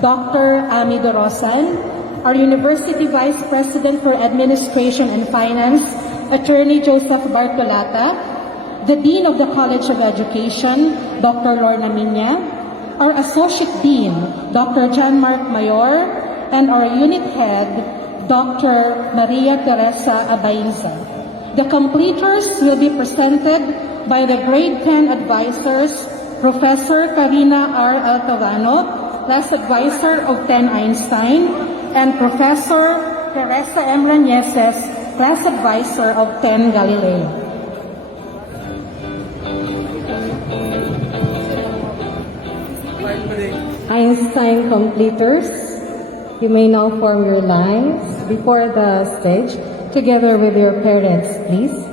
Dr. Ami Dorosan, our University Vice President for Administration and Finance, Attorney Joseph Bartolata, the Dean of the College of Education, Dr. Lorna Minya, our Associate Dean, Dr. John Mark Mayor, and our Unit Head, Dr. Maria Teresa Abainza. The completers will be presented by the Grade 10 advisors, Professor Karina R. Altavano, Class Advisor of 10 Einstein, and Professor Teresa M. Rañeses, Class Advisor of 10 Galileo. Einstein completers, you may now form your lines before the stage together with your parents, please.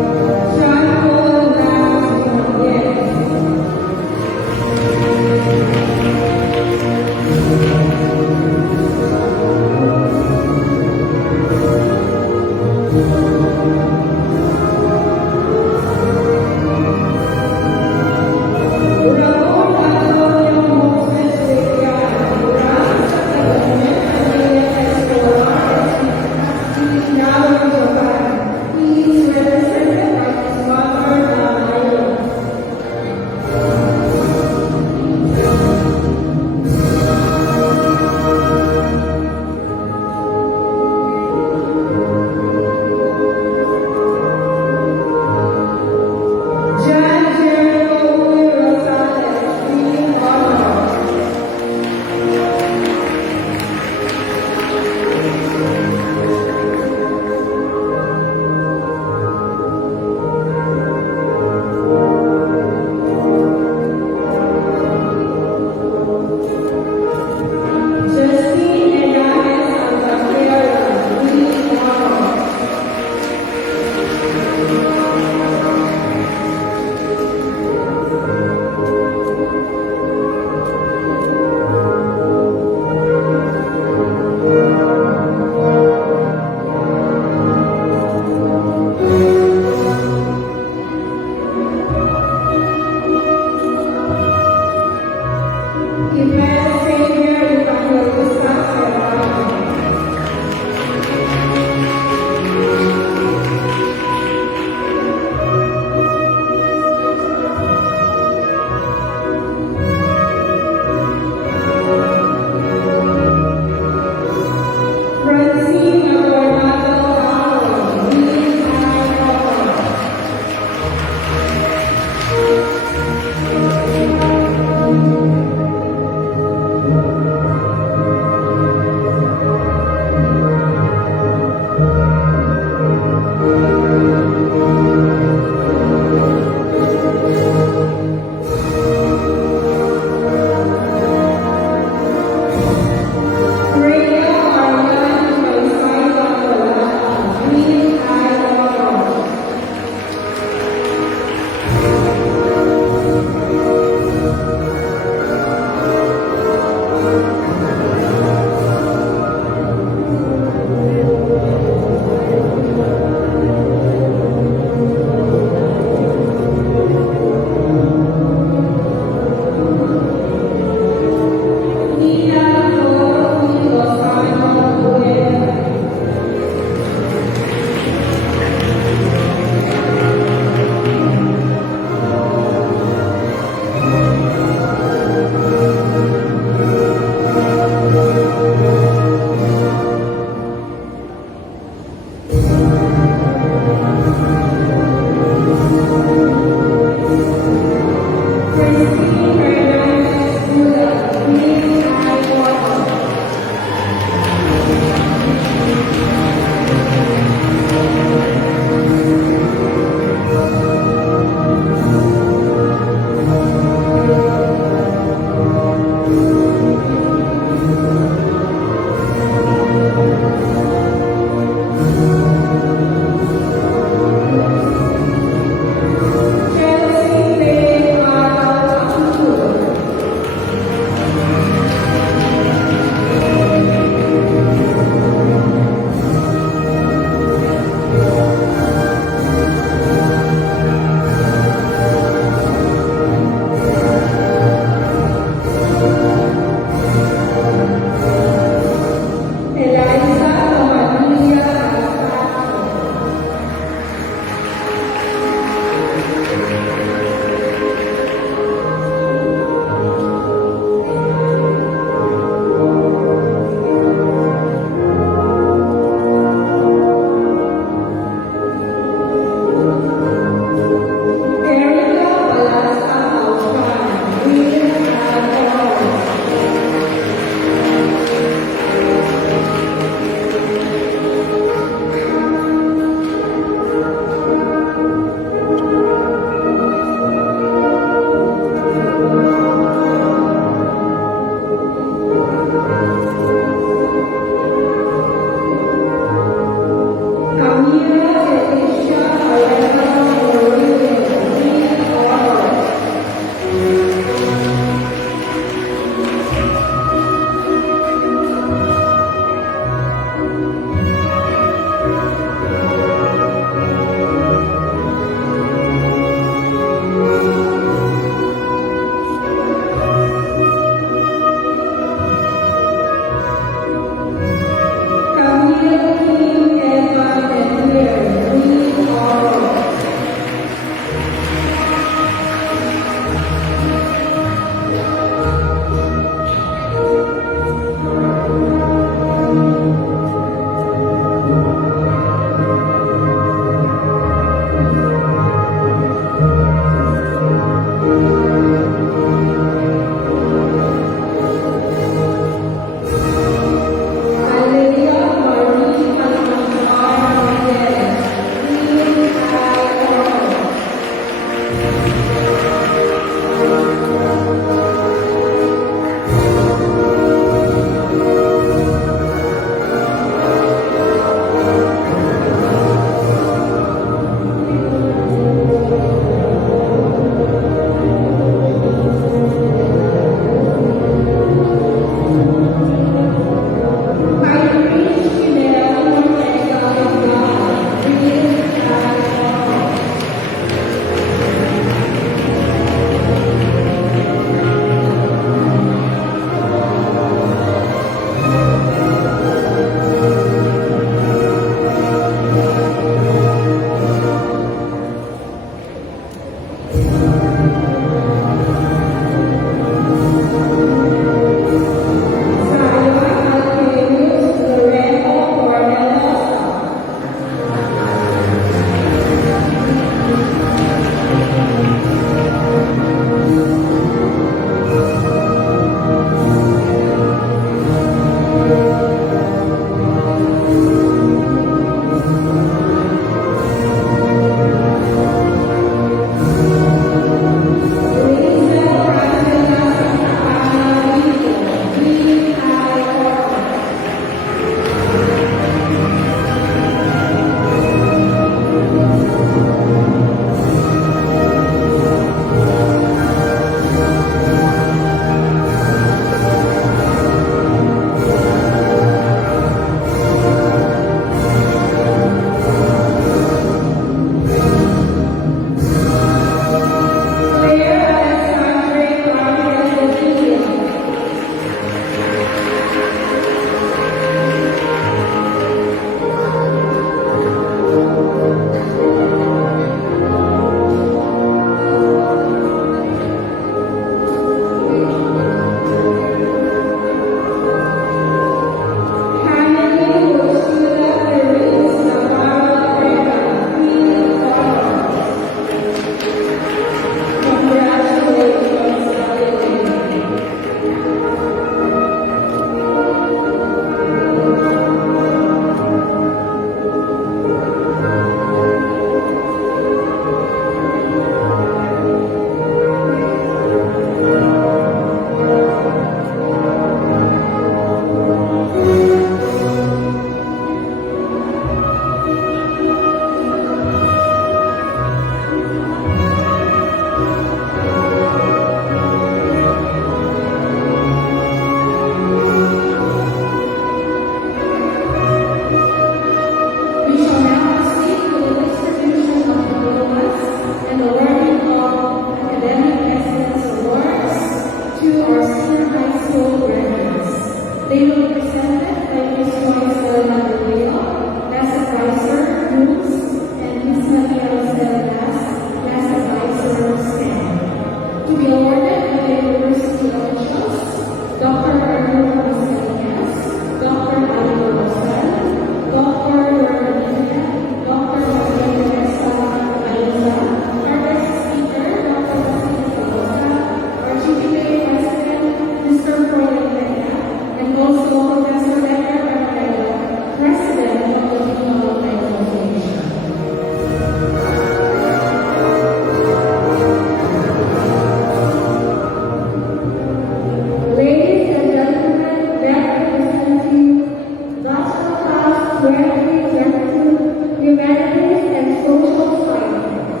graduate into humanities and social sciences.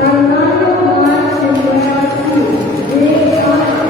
Armando Mas and great honor.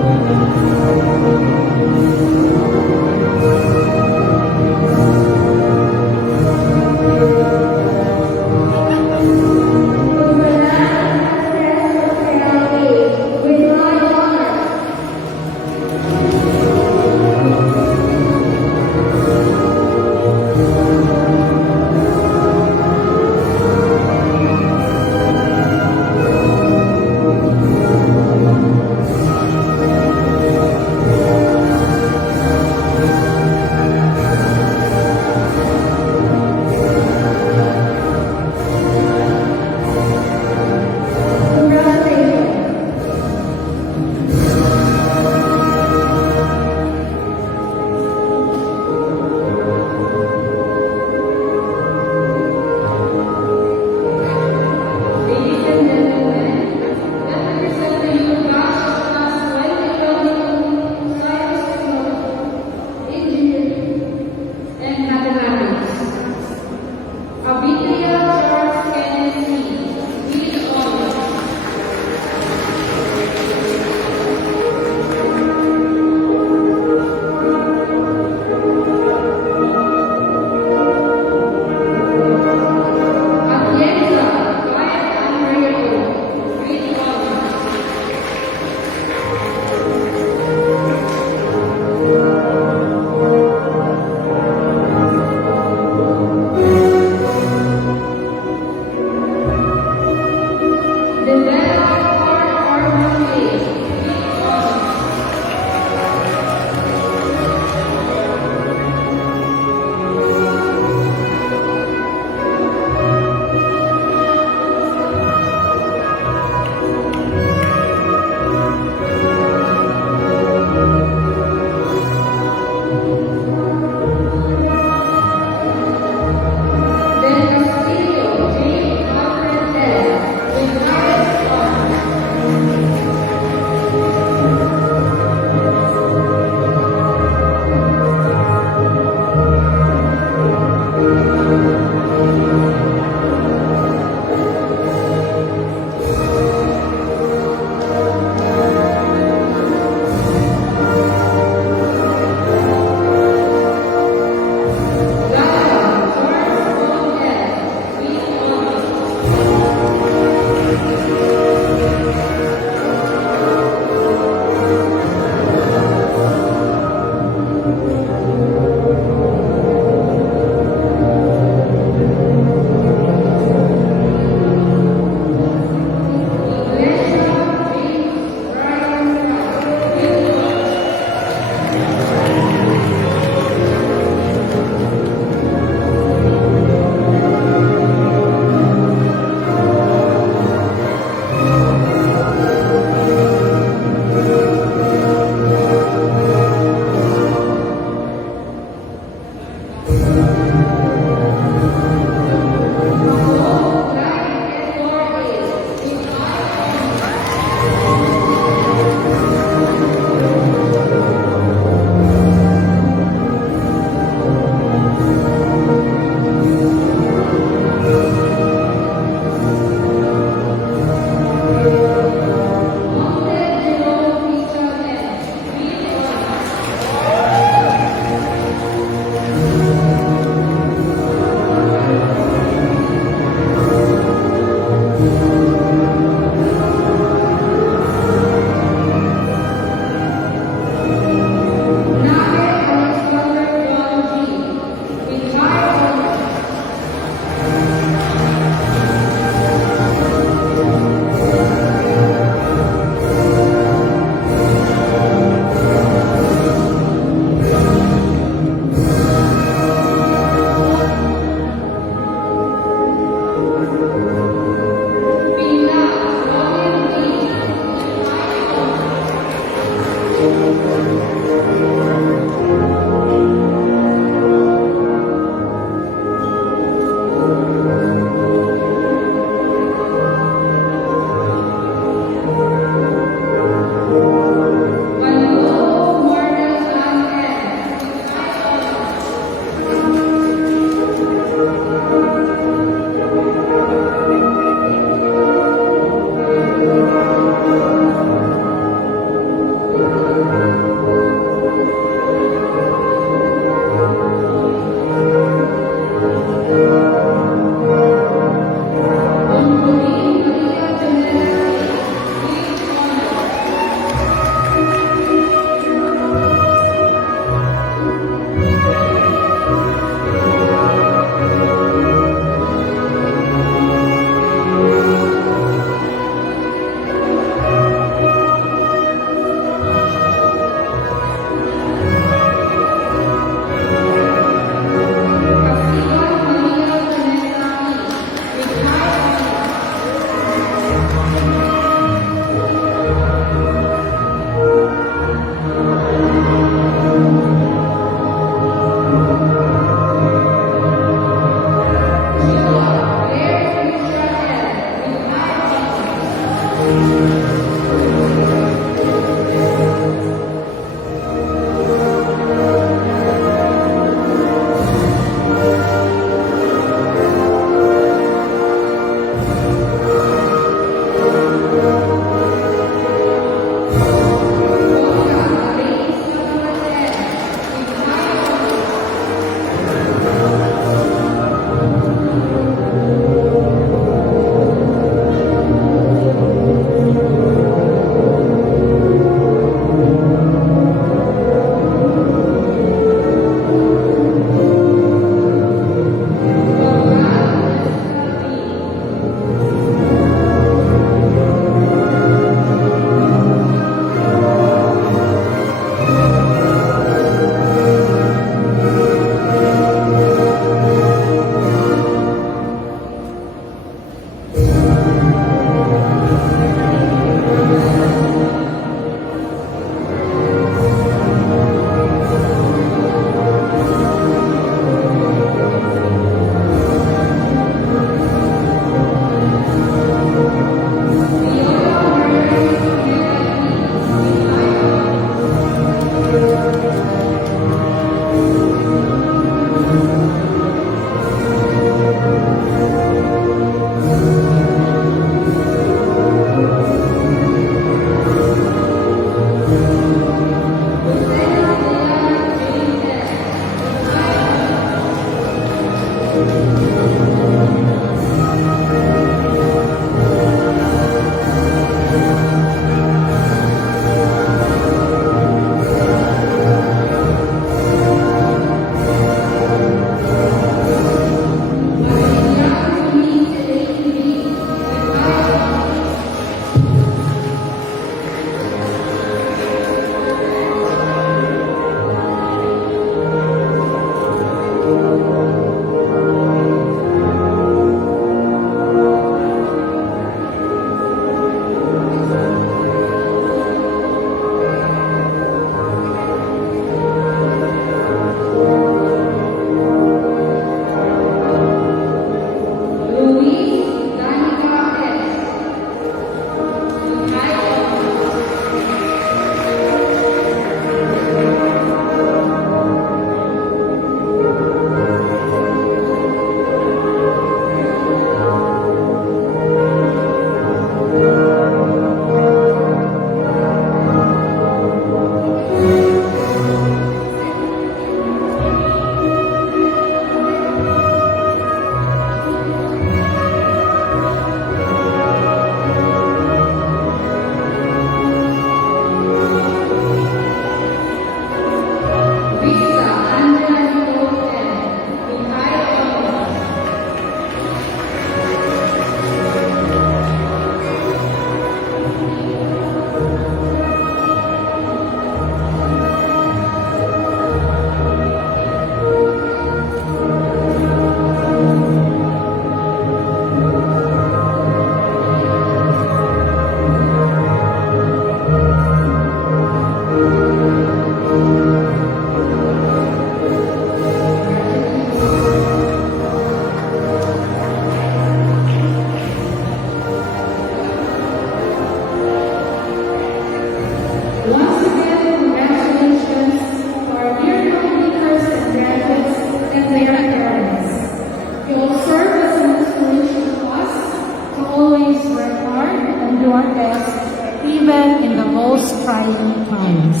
always work hard and do our best, even in the most trying times.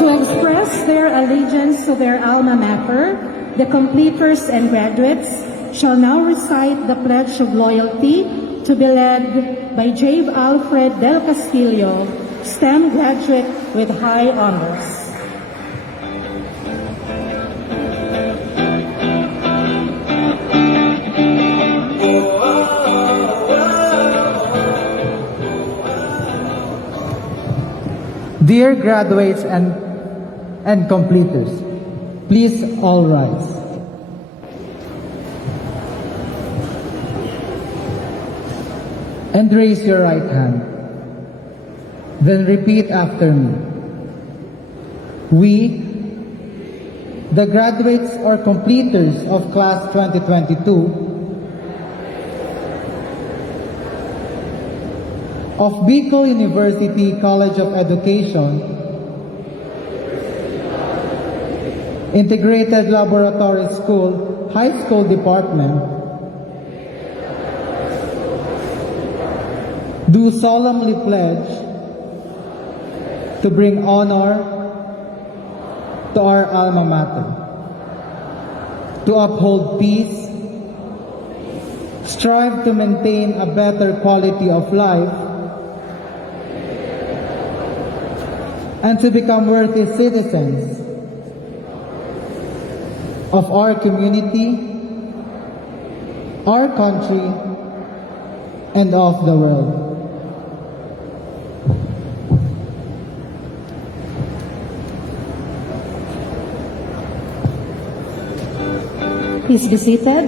To express their allegiance to their alma mater, the completers and graduates shall now recite the Pledge of Loyalty to be led by Jave Alfred Del Castillo, STEM graduate with high honors. Dear graduates and completers, please all rise. And raise your right hand. Then repeat after me. We, the graduates or completers of class 2022 of Bicol University College of Education, Integrated Laboratory School, High School Department, do solemnly pledge to bring honor to our alma mater, to uphold peace, strive to maintain a better quality of life, and to become worthy citizens of our community, our country, and of the world. Please be seated.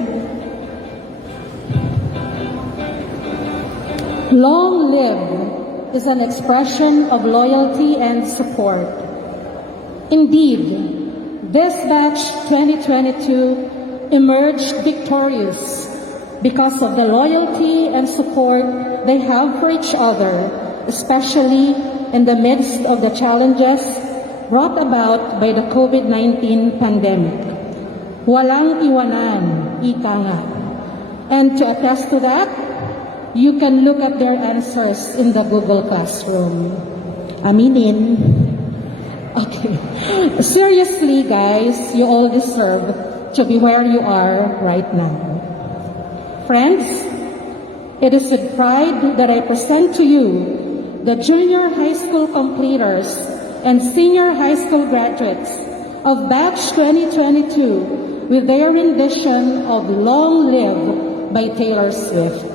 Long live is an expression of loyalty and support. Indeed, this batch 2022 emerged victorious because of the loyalty and support they have for each other, especially in the midst of the challenges brought about by the COVID-19 pandemic. Walang iwanan, ika nga. And to attest to that, you can look at their answers in the Google Classroom. Aminin. Okay. Seriously, guys, you all deserve to be where you are right now. Friends, it is with pride that I present to you the junior high school completers and senior high school graduates of Batch 2022 with their rendition of Long Live by Taylor Swift.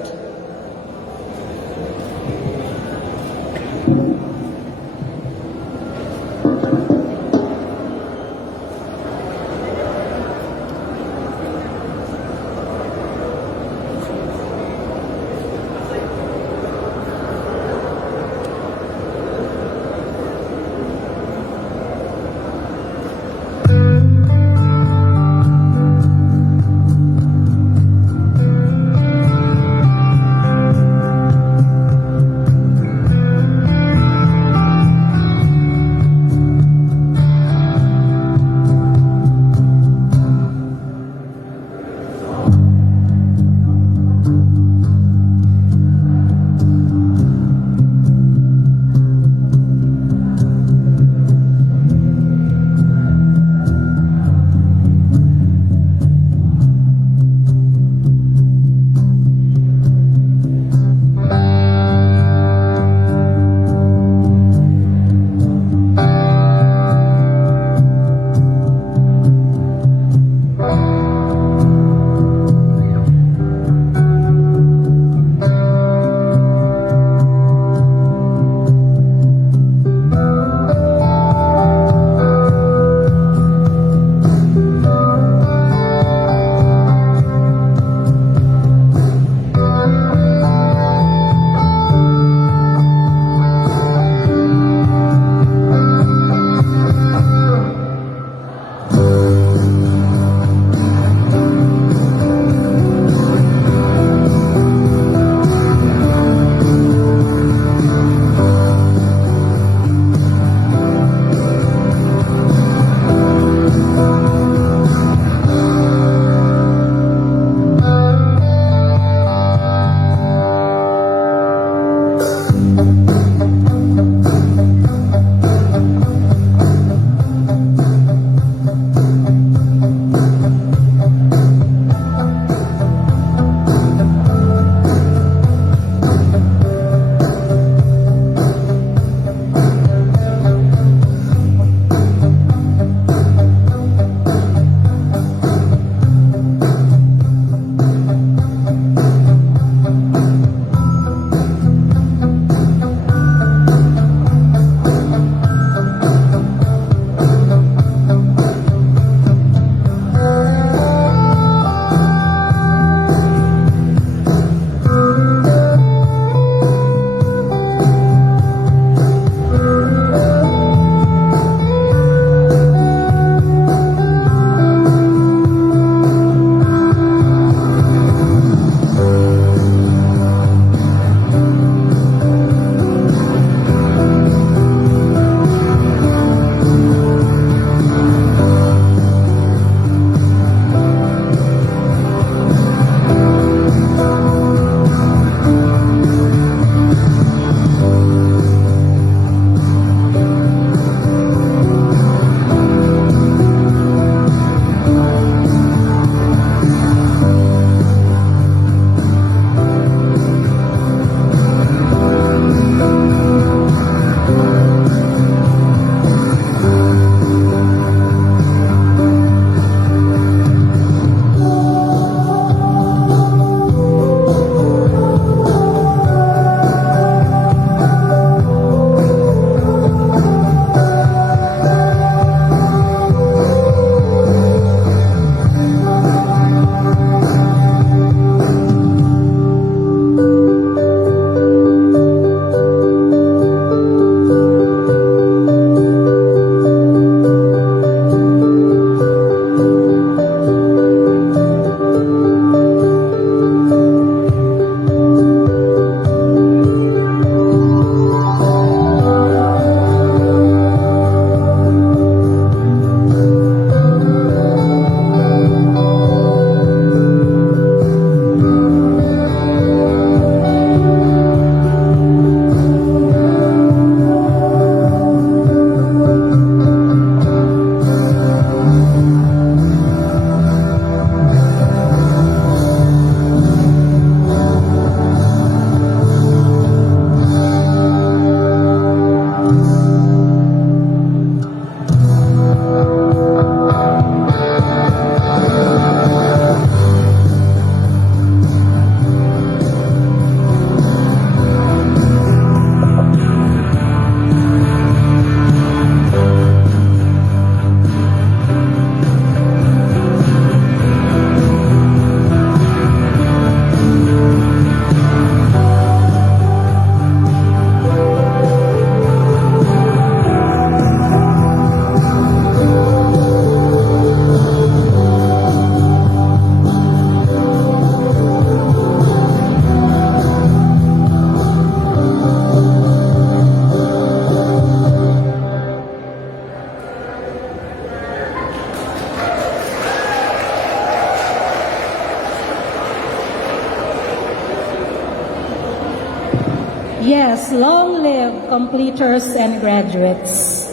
Yes, long live completers and graduates.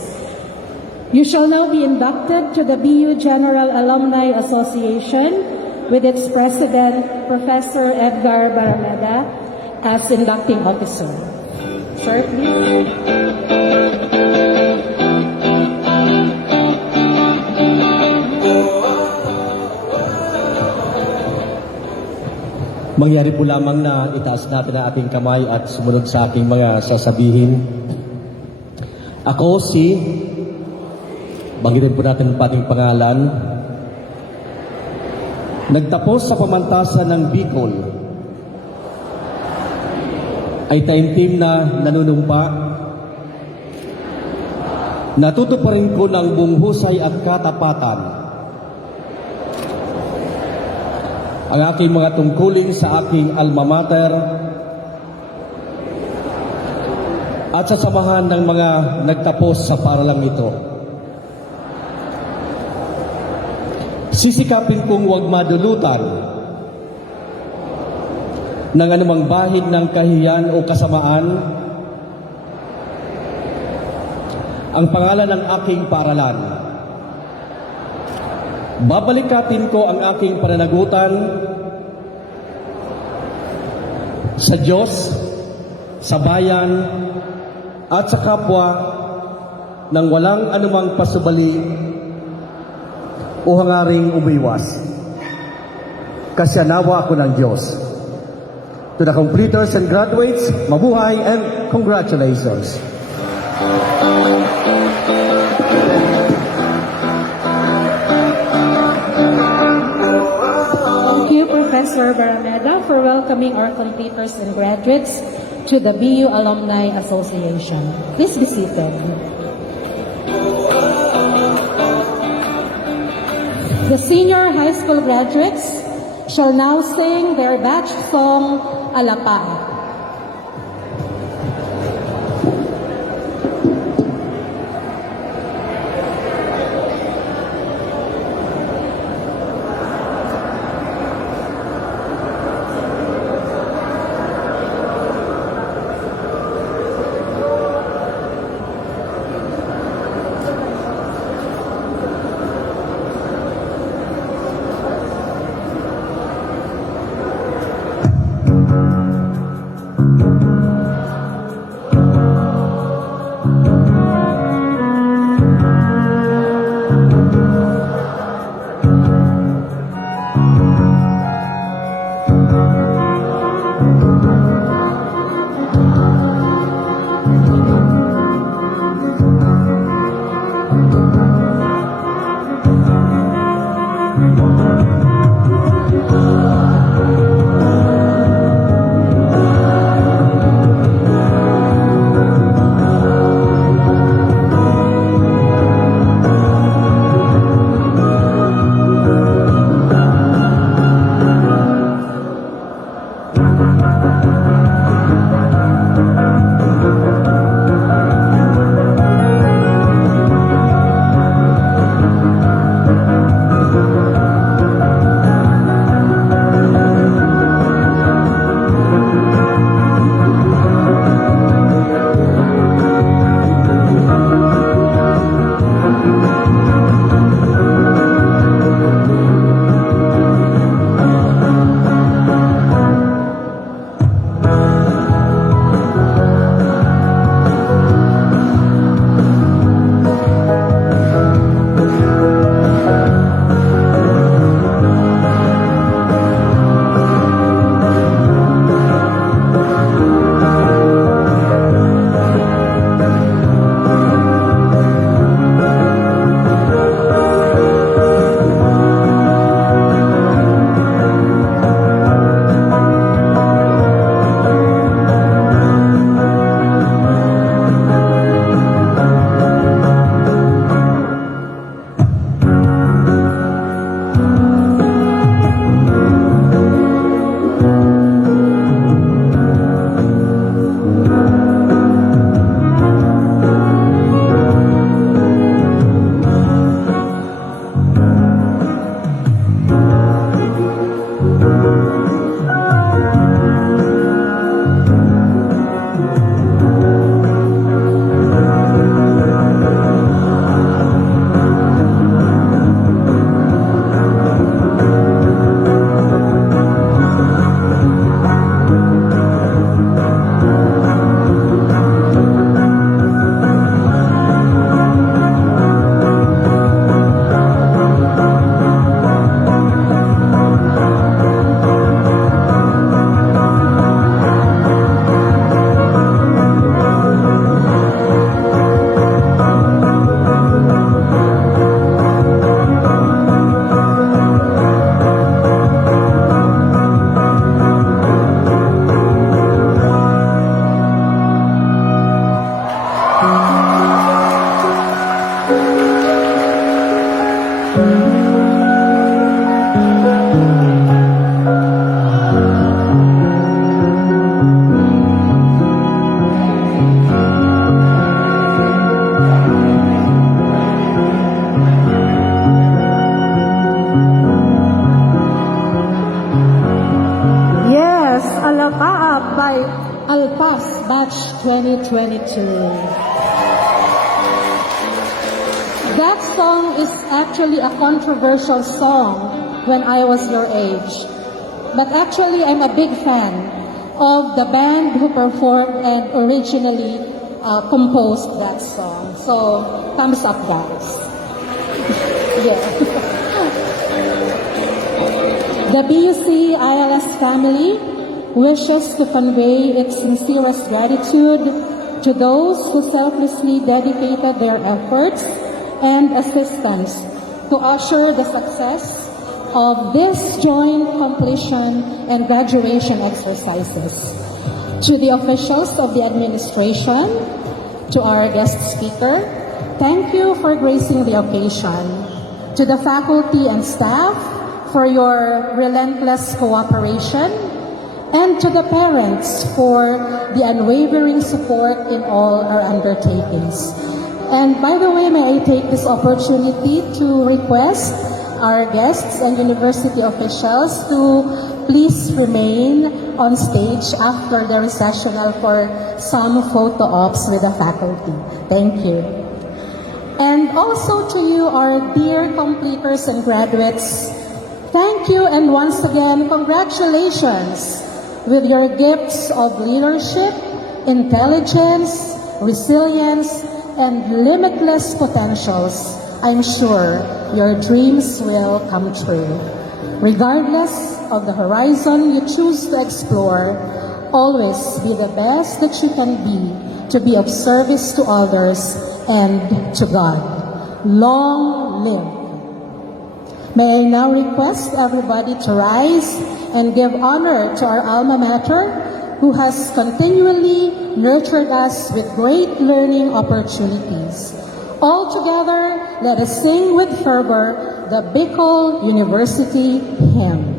You shall now be inducted to the BU General Alumni Association with its president, Professor Edgar Barameda, as inducting officer. Sir, please. Mangyari po lamang na itaas natin ang ating kamay at sumunod sa aking mga sasabihin. Ako si, banggitin po natin ang ating pangalan, nagtapos sa pamantasan ng Bicol, ay taimtim na nanunumpa, natuto pa rin ko ng buong husay at katapatan ang aking mga tungkulin sa aking alma mater at sa samahan ng mga nagtapos sa paaralang ito. Sisikapin kong huwag madulutan ng anumang bahid ng kahiyan o kasamaan ang pangalan ng aking paaralan. Babalikatin ko ang aking pananagutan sa Diyos, sa bayan, at sa kapwa nang walang anumang pasubali o hangaring umiwas. Kasyanawa ako ng Diyos. To the completers and graduates, mabuhay and congratulations. Professor Barameda for welcoming our completers and graduates to the BU Alumni Association. Please be seated. The senior high school graduates shall now sing their batch song, Alapa. by Alpas Batch 2022. That song is actually a controversial song when I was your age. But actually, I'm a big fan of the band who performed and originally composed that song. So, thumbs up, guys. Yeah. The BUC ILS family wishes to convey its sincerest gratitude to those who selflessly dedicated their efforts and assistance to assure the success of this joint completion and graduation exercises. To the officials of the administration, to our guest speaker, thank you for gracing the occasion. To the faculty and staff, for your relentless cooperation, and to the parents for the unwavering support in all our undertakings. And by the way, may I take this opportunity to request our guests and university officials to please remain on stage after the recessional for some photo ops with the faculty. Thank you. And also to you, our dear completers and graduates, thank you, and once again, congratulations with your gifts of leadership, intelligence, resilience, and limitless potentials. I'm sure your dreams will come true. Regardless of the horizon you choose to explore, always be the best that you can be to be of service to others and to God. Long live. May I now request everybody to rise and give honor to our alma mater, who has continually nurtured us with great learning opportunities. All together, let us sing with fervor the Bicol University hymn.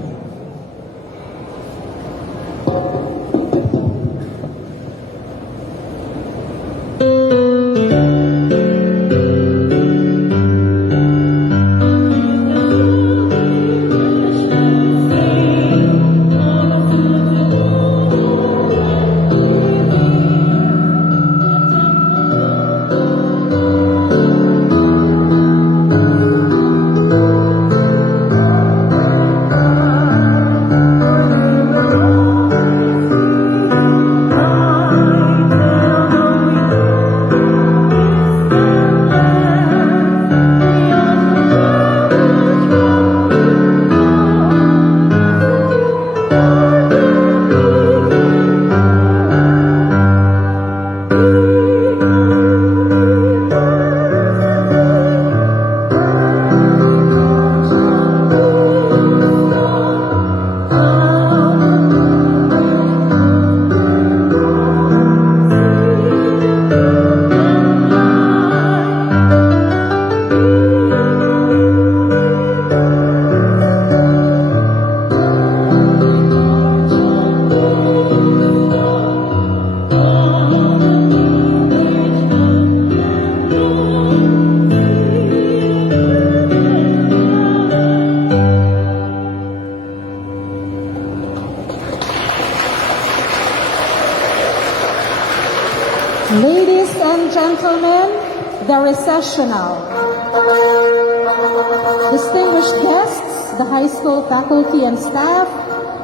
Ladies and gentlemen, the recessional. Distinguished guests, the high school faculty and staff,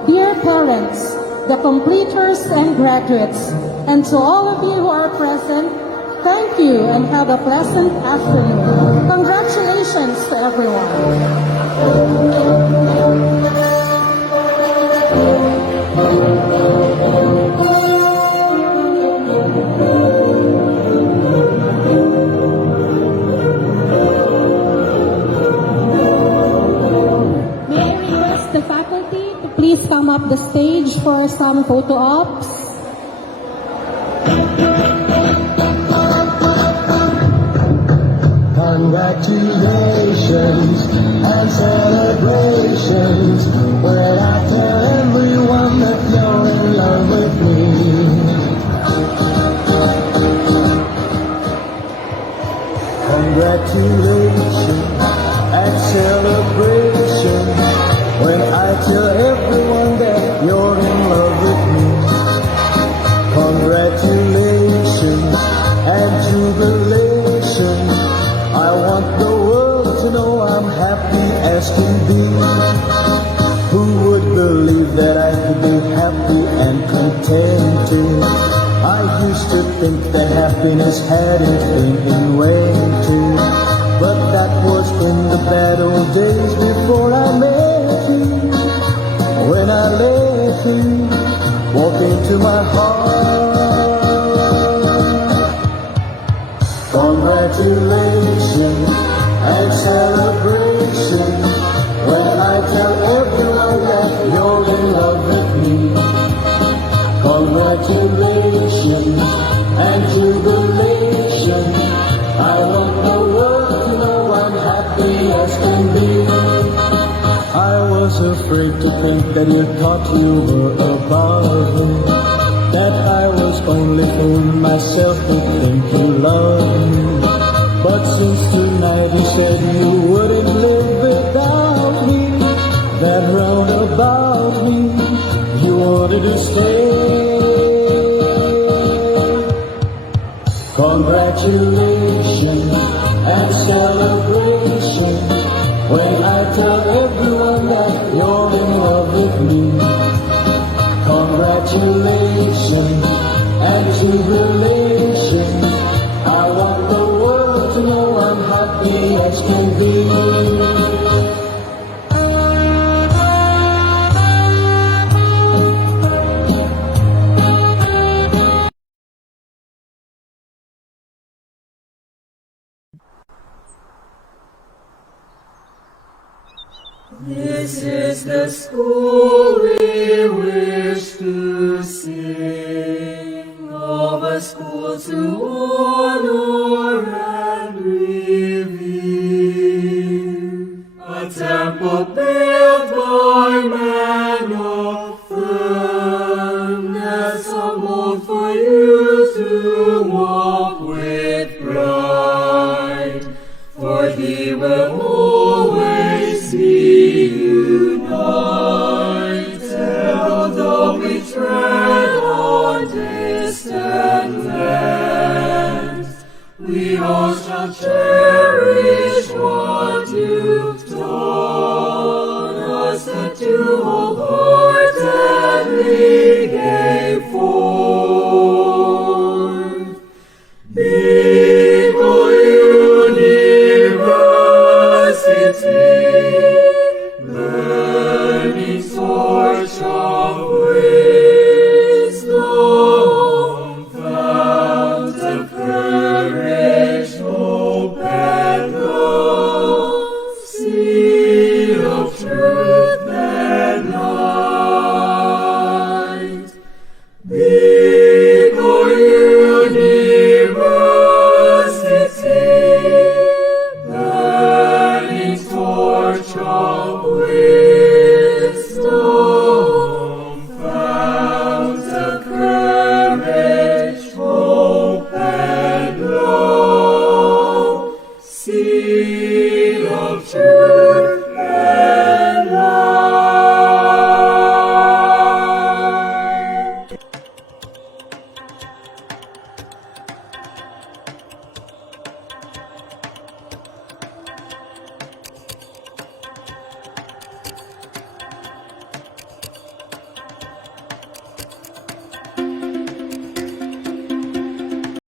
dear parents, the completers and graduates, and to all of you who are present, thank you and have a pleasant afternoon. Congratulations to everyone. Please come up the stage for some photo ops. Congratulations and celebrations when I tell everyone that you're in love with me. Congratulations and celebrations when I tell everyone that you're in love with me. happy and contented. I used to think that happiness had its been invented, but that was in the bad old days before I met you. When I let you walk into my heart, congratulations and celebration when I tell everyone that you're in love with me. Congratulations and jubilation, I want the world to know I'm happy as can be. I was afraid to think that you thought you were above me, that I was only fooling myself to think you loved me. But since tonight you said you wouldn't live without me, that round about me you wanted to stay. Congratulations and celebration when I tell everyone that you're in love with me. Congratulations and jubilation, I want the world to know I'm happy as can be. This is the school we wish to sing, of a school to honor and revere, a temple built by man of firmness, a mold for you to walk with pride, for He will always be united, although we tread on distant lands. We all shall cherish what you've taught us, that you wholeheartedly gave forth. People University, burning torch of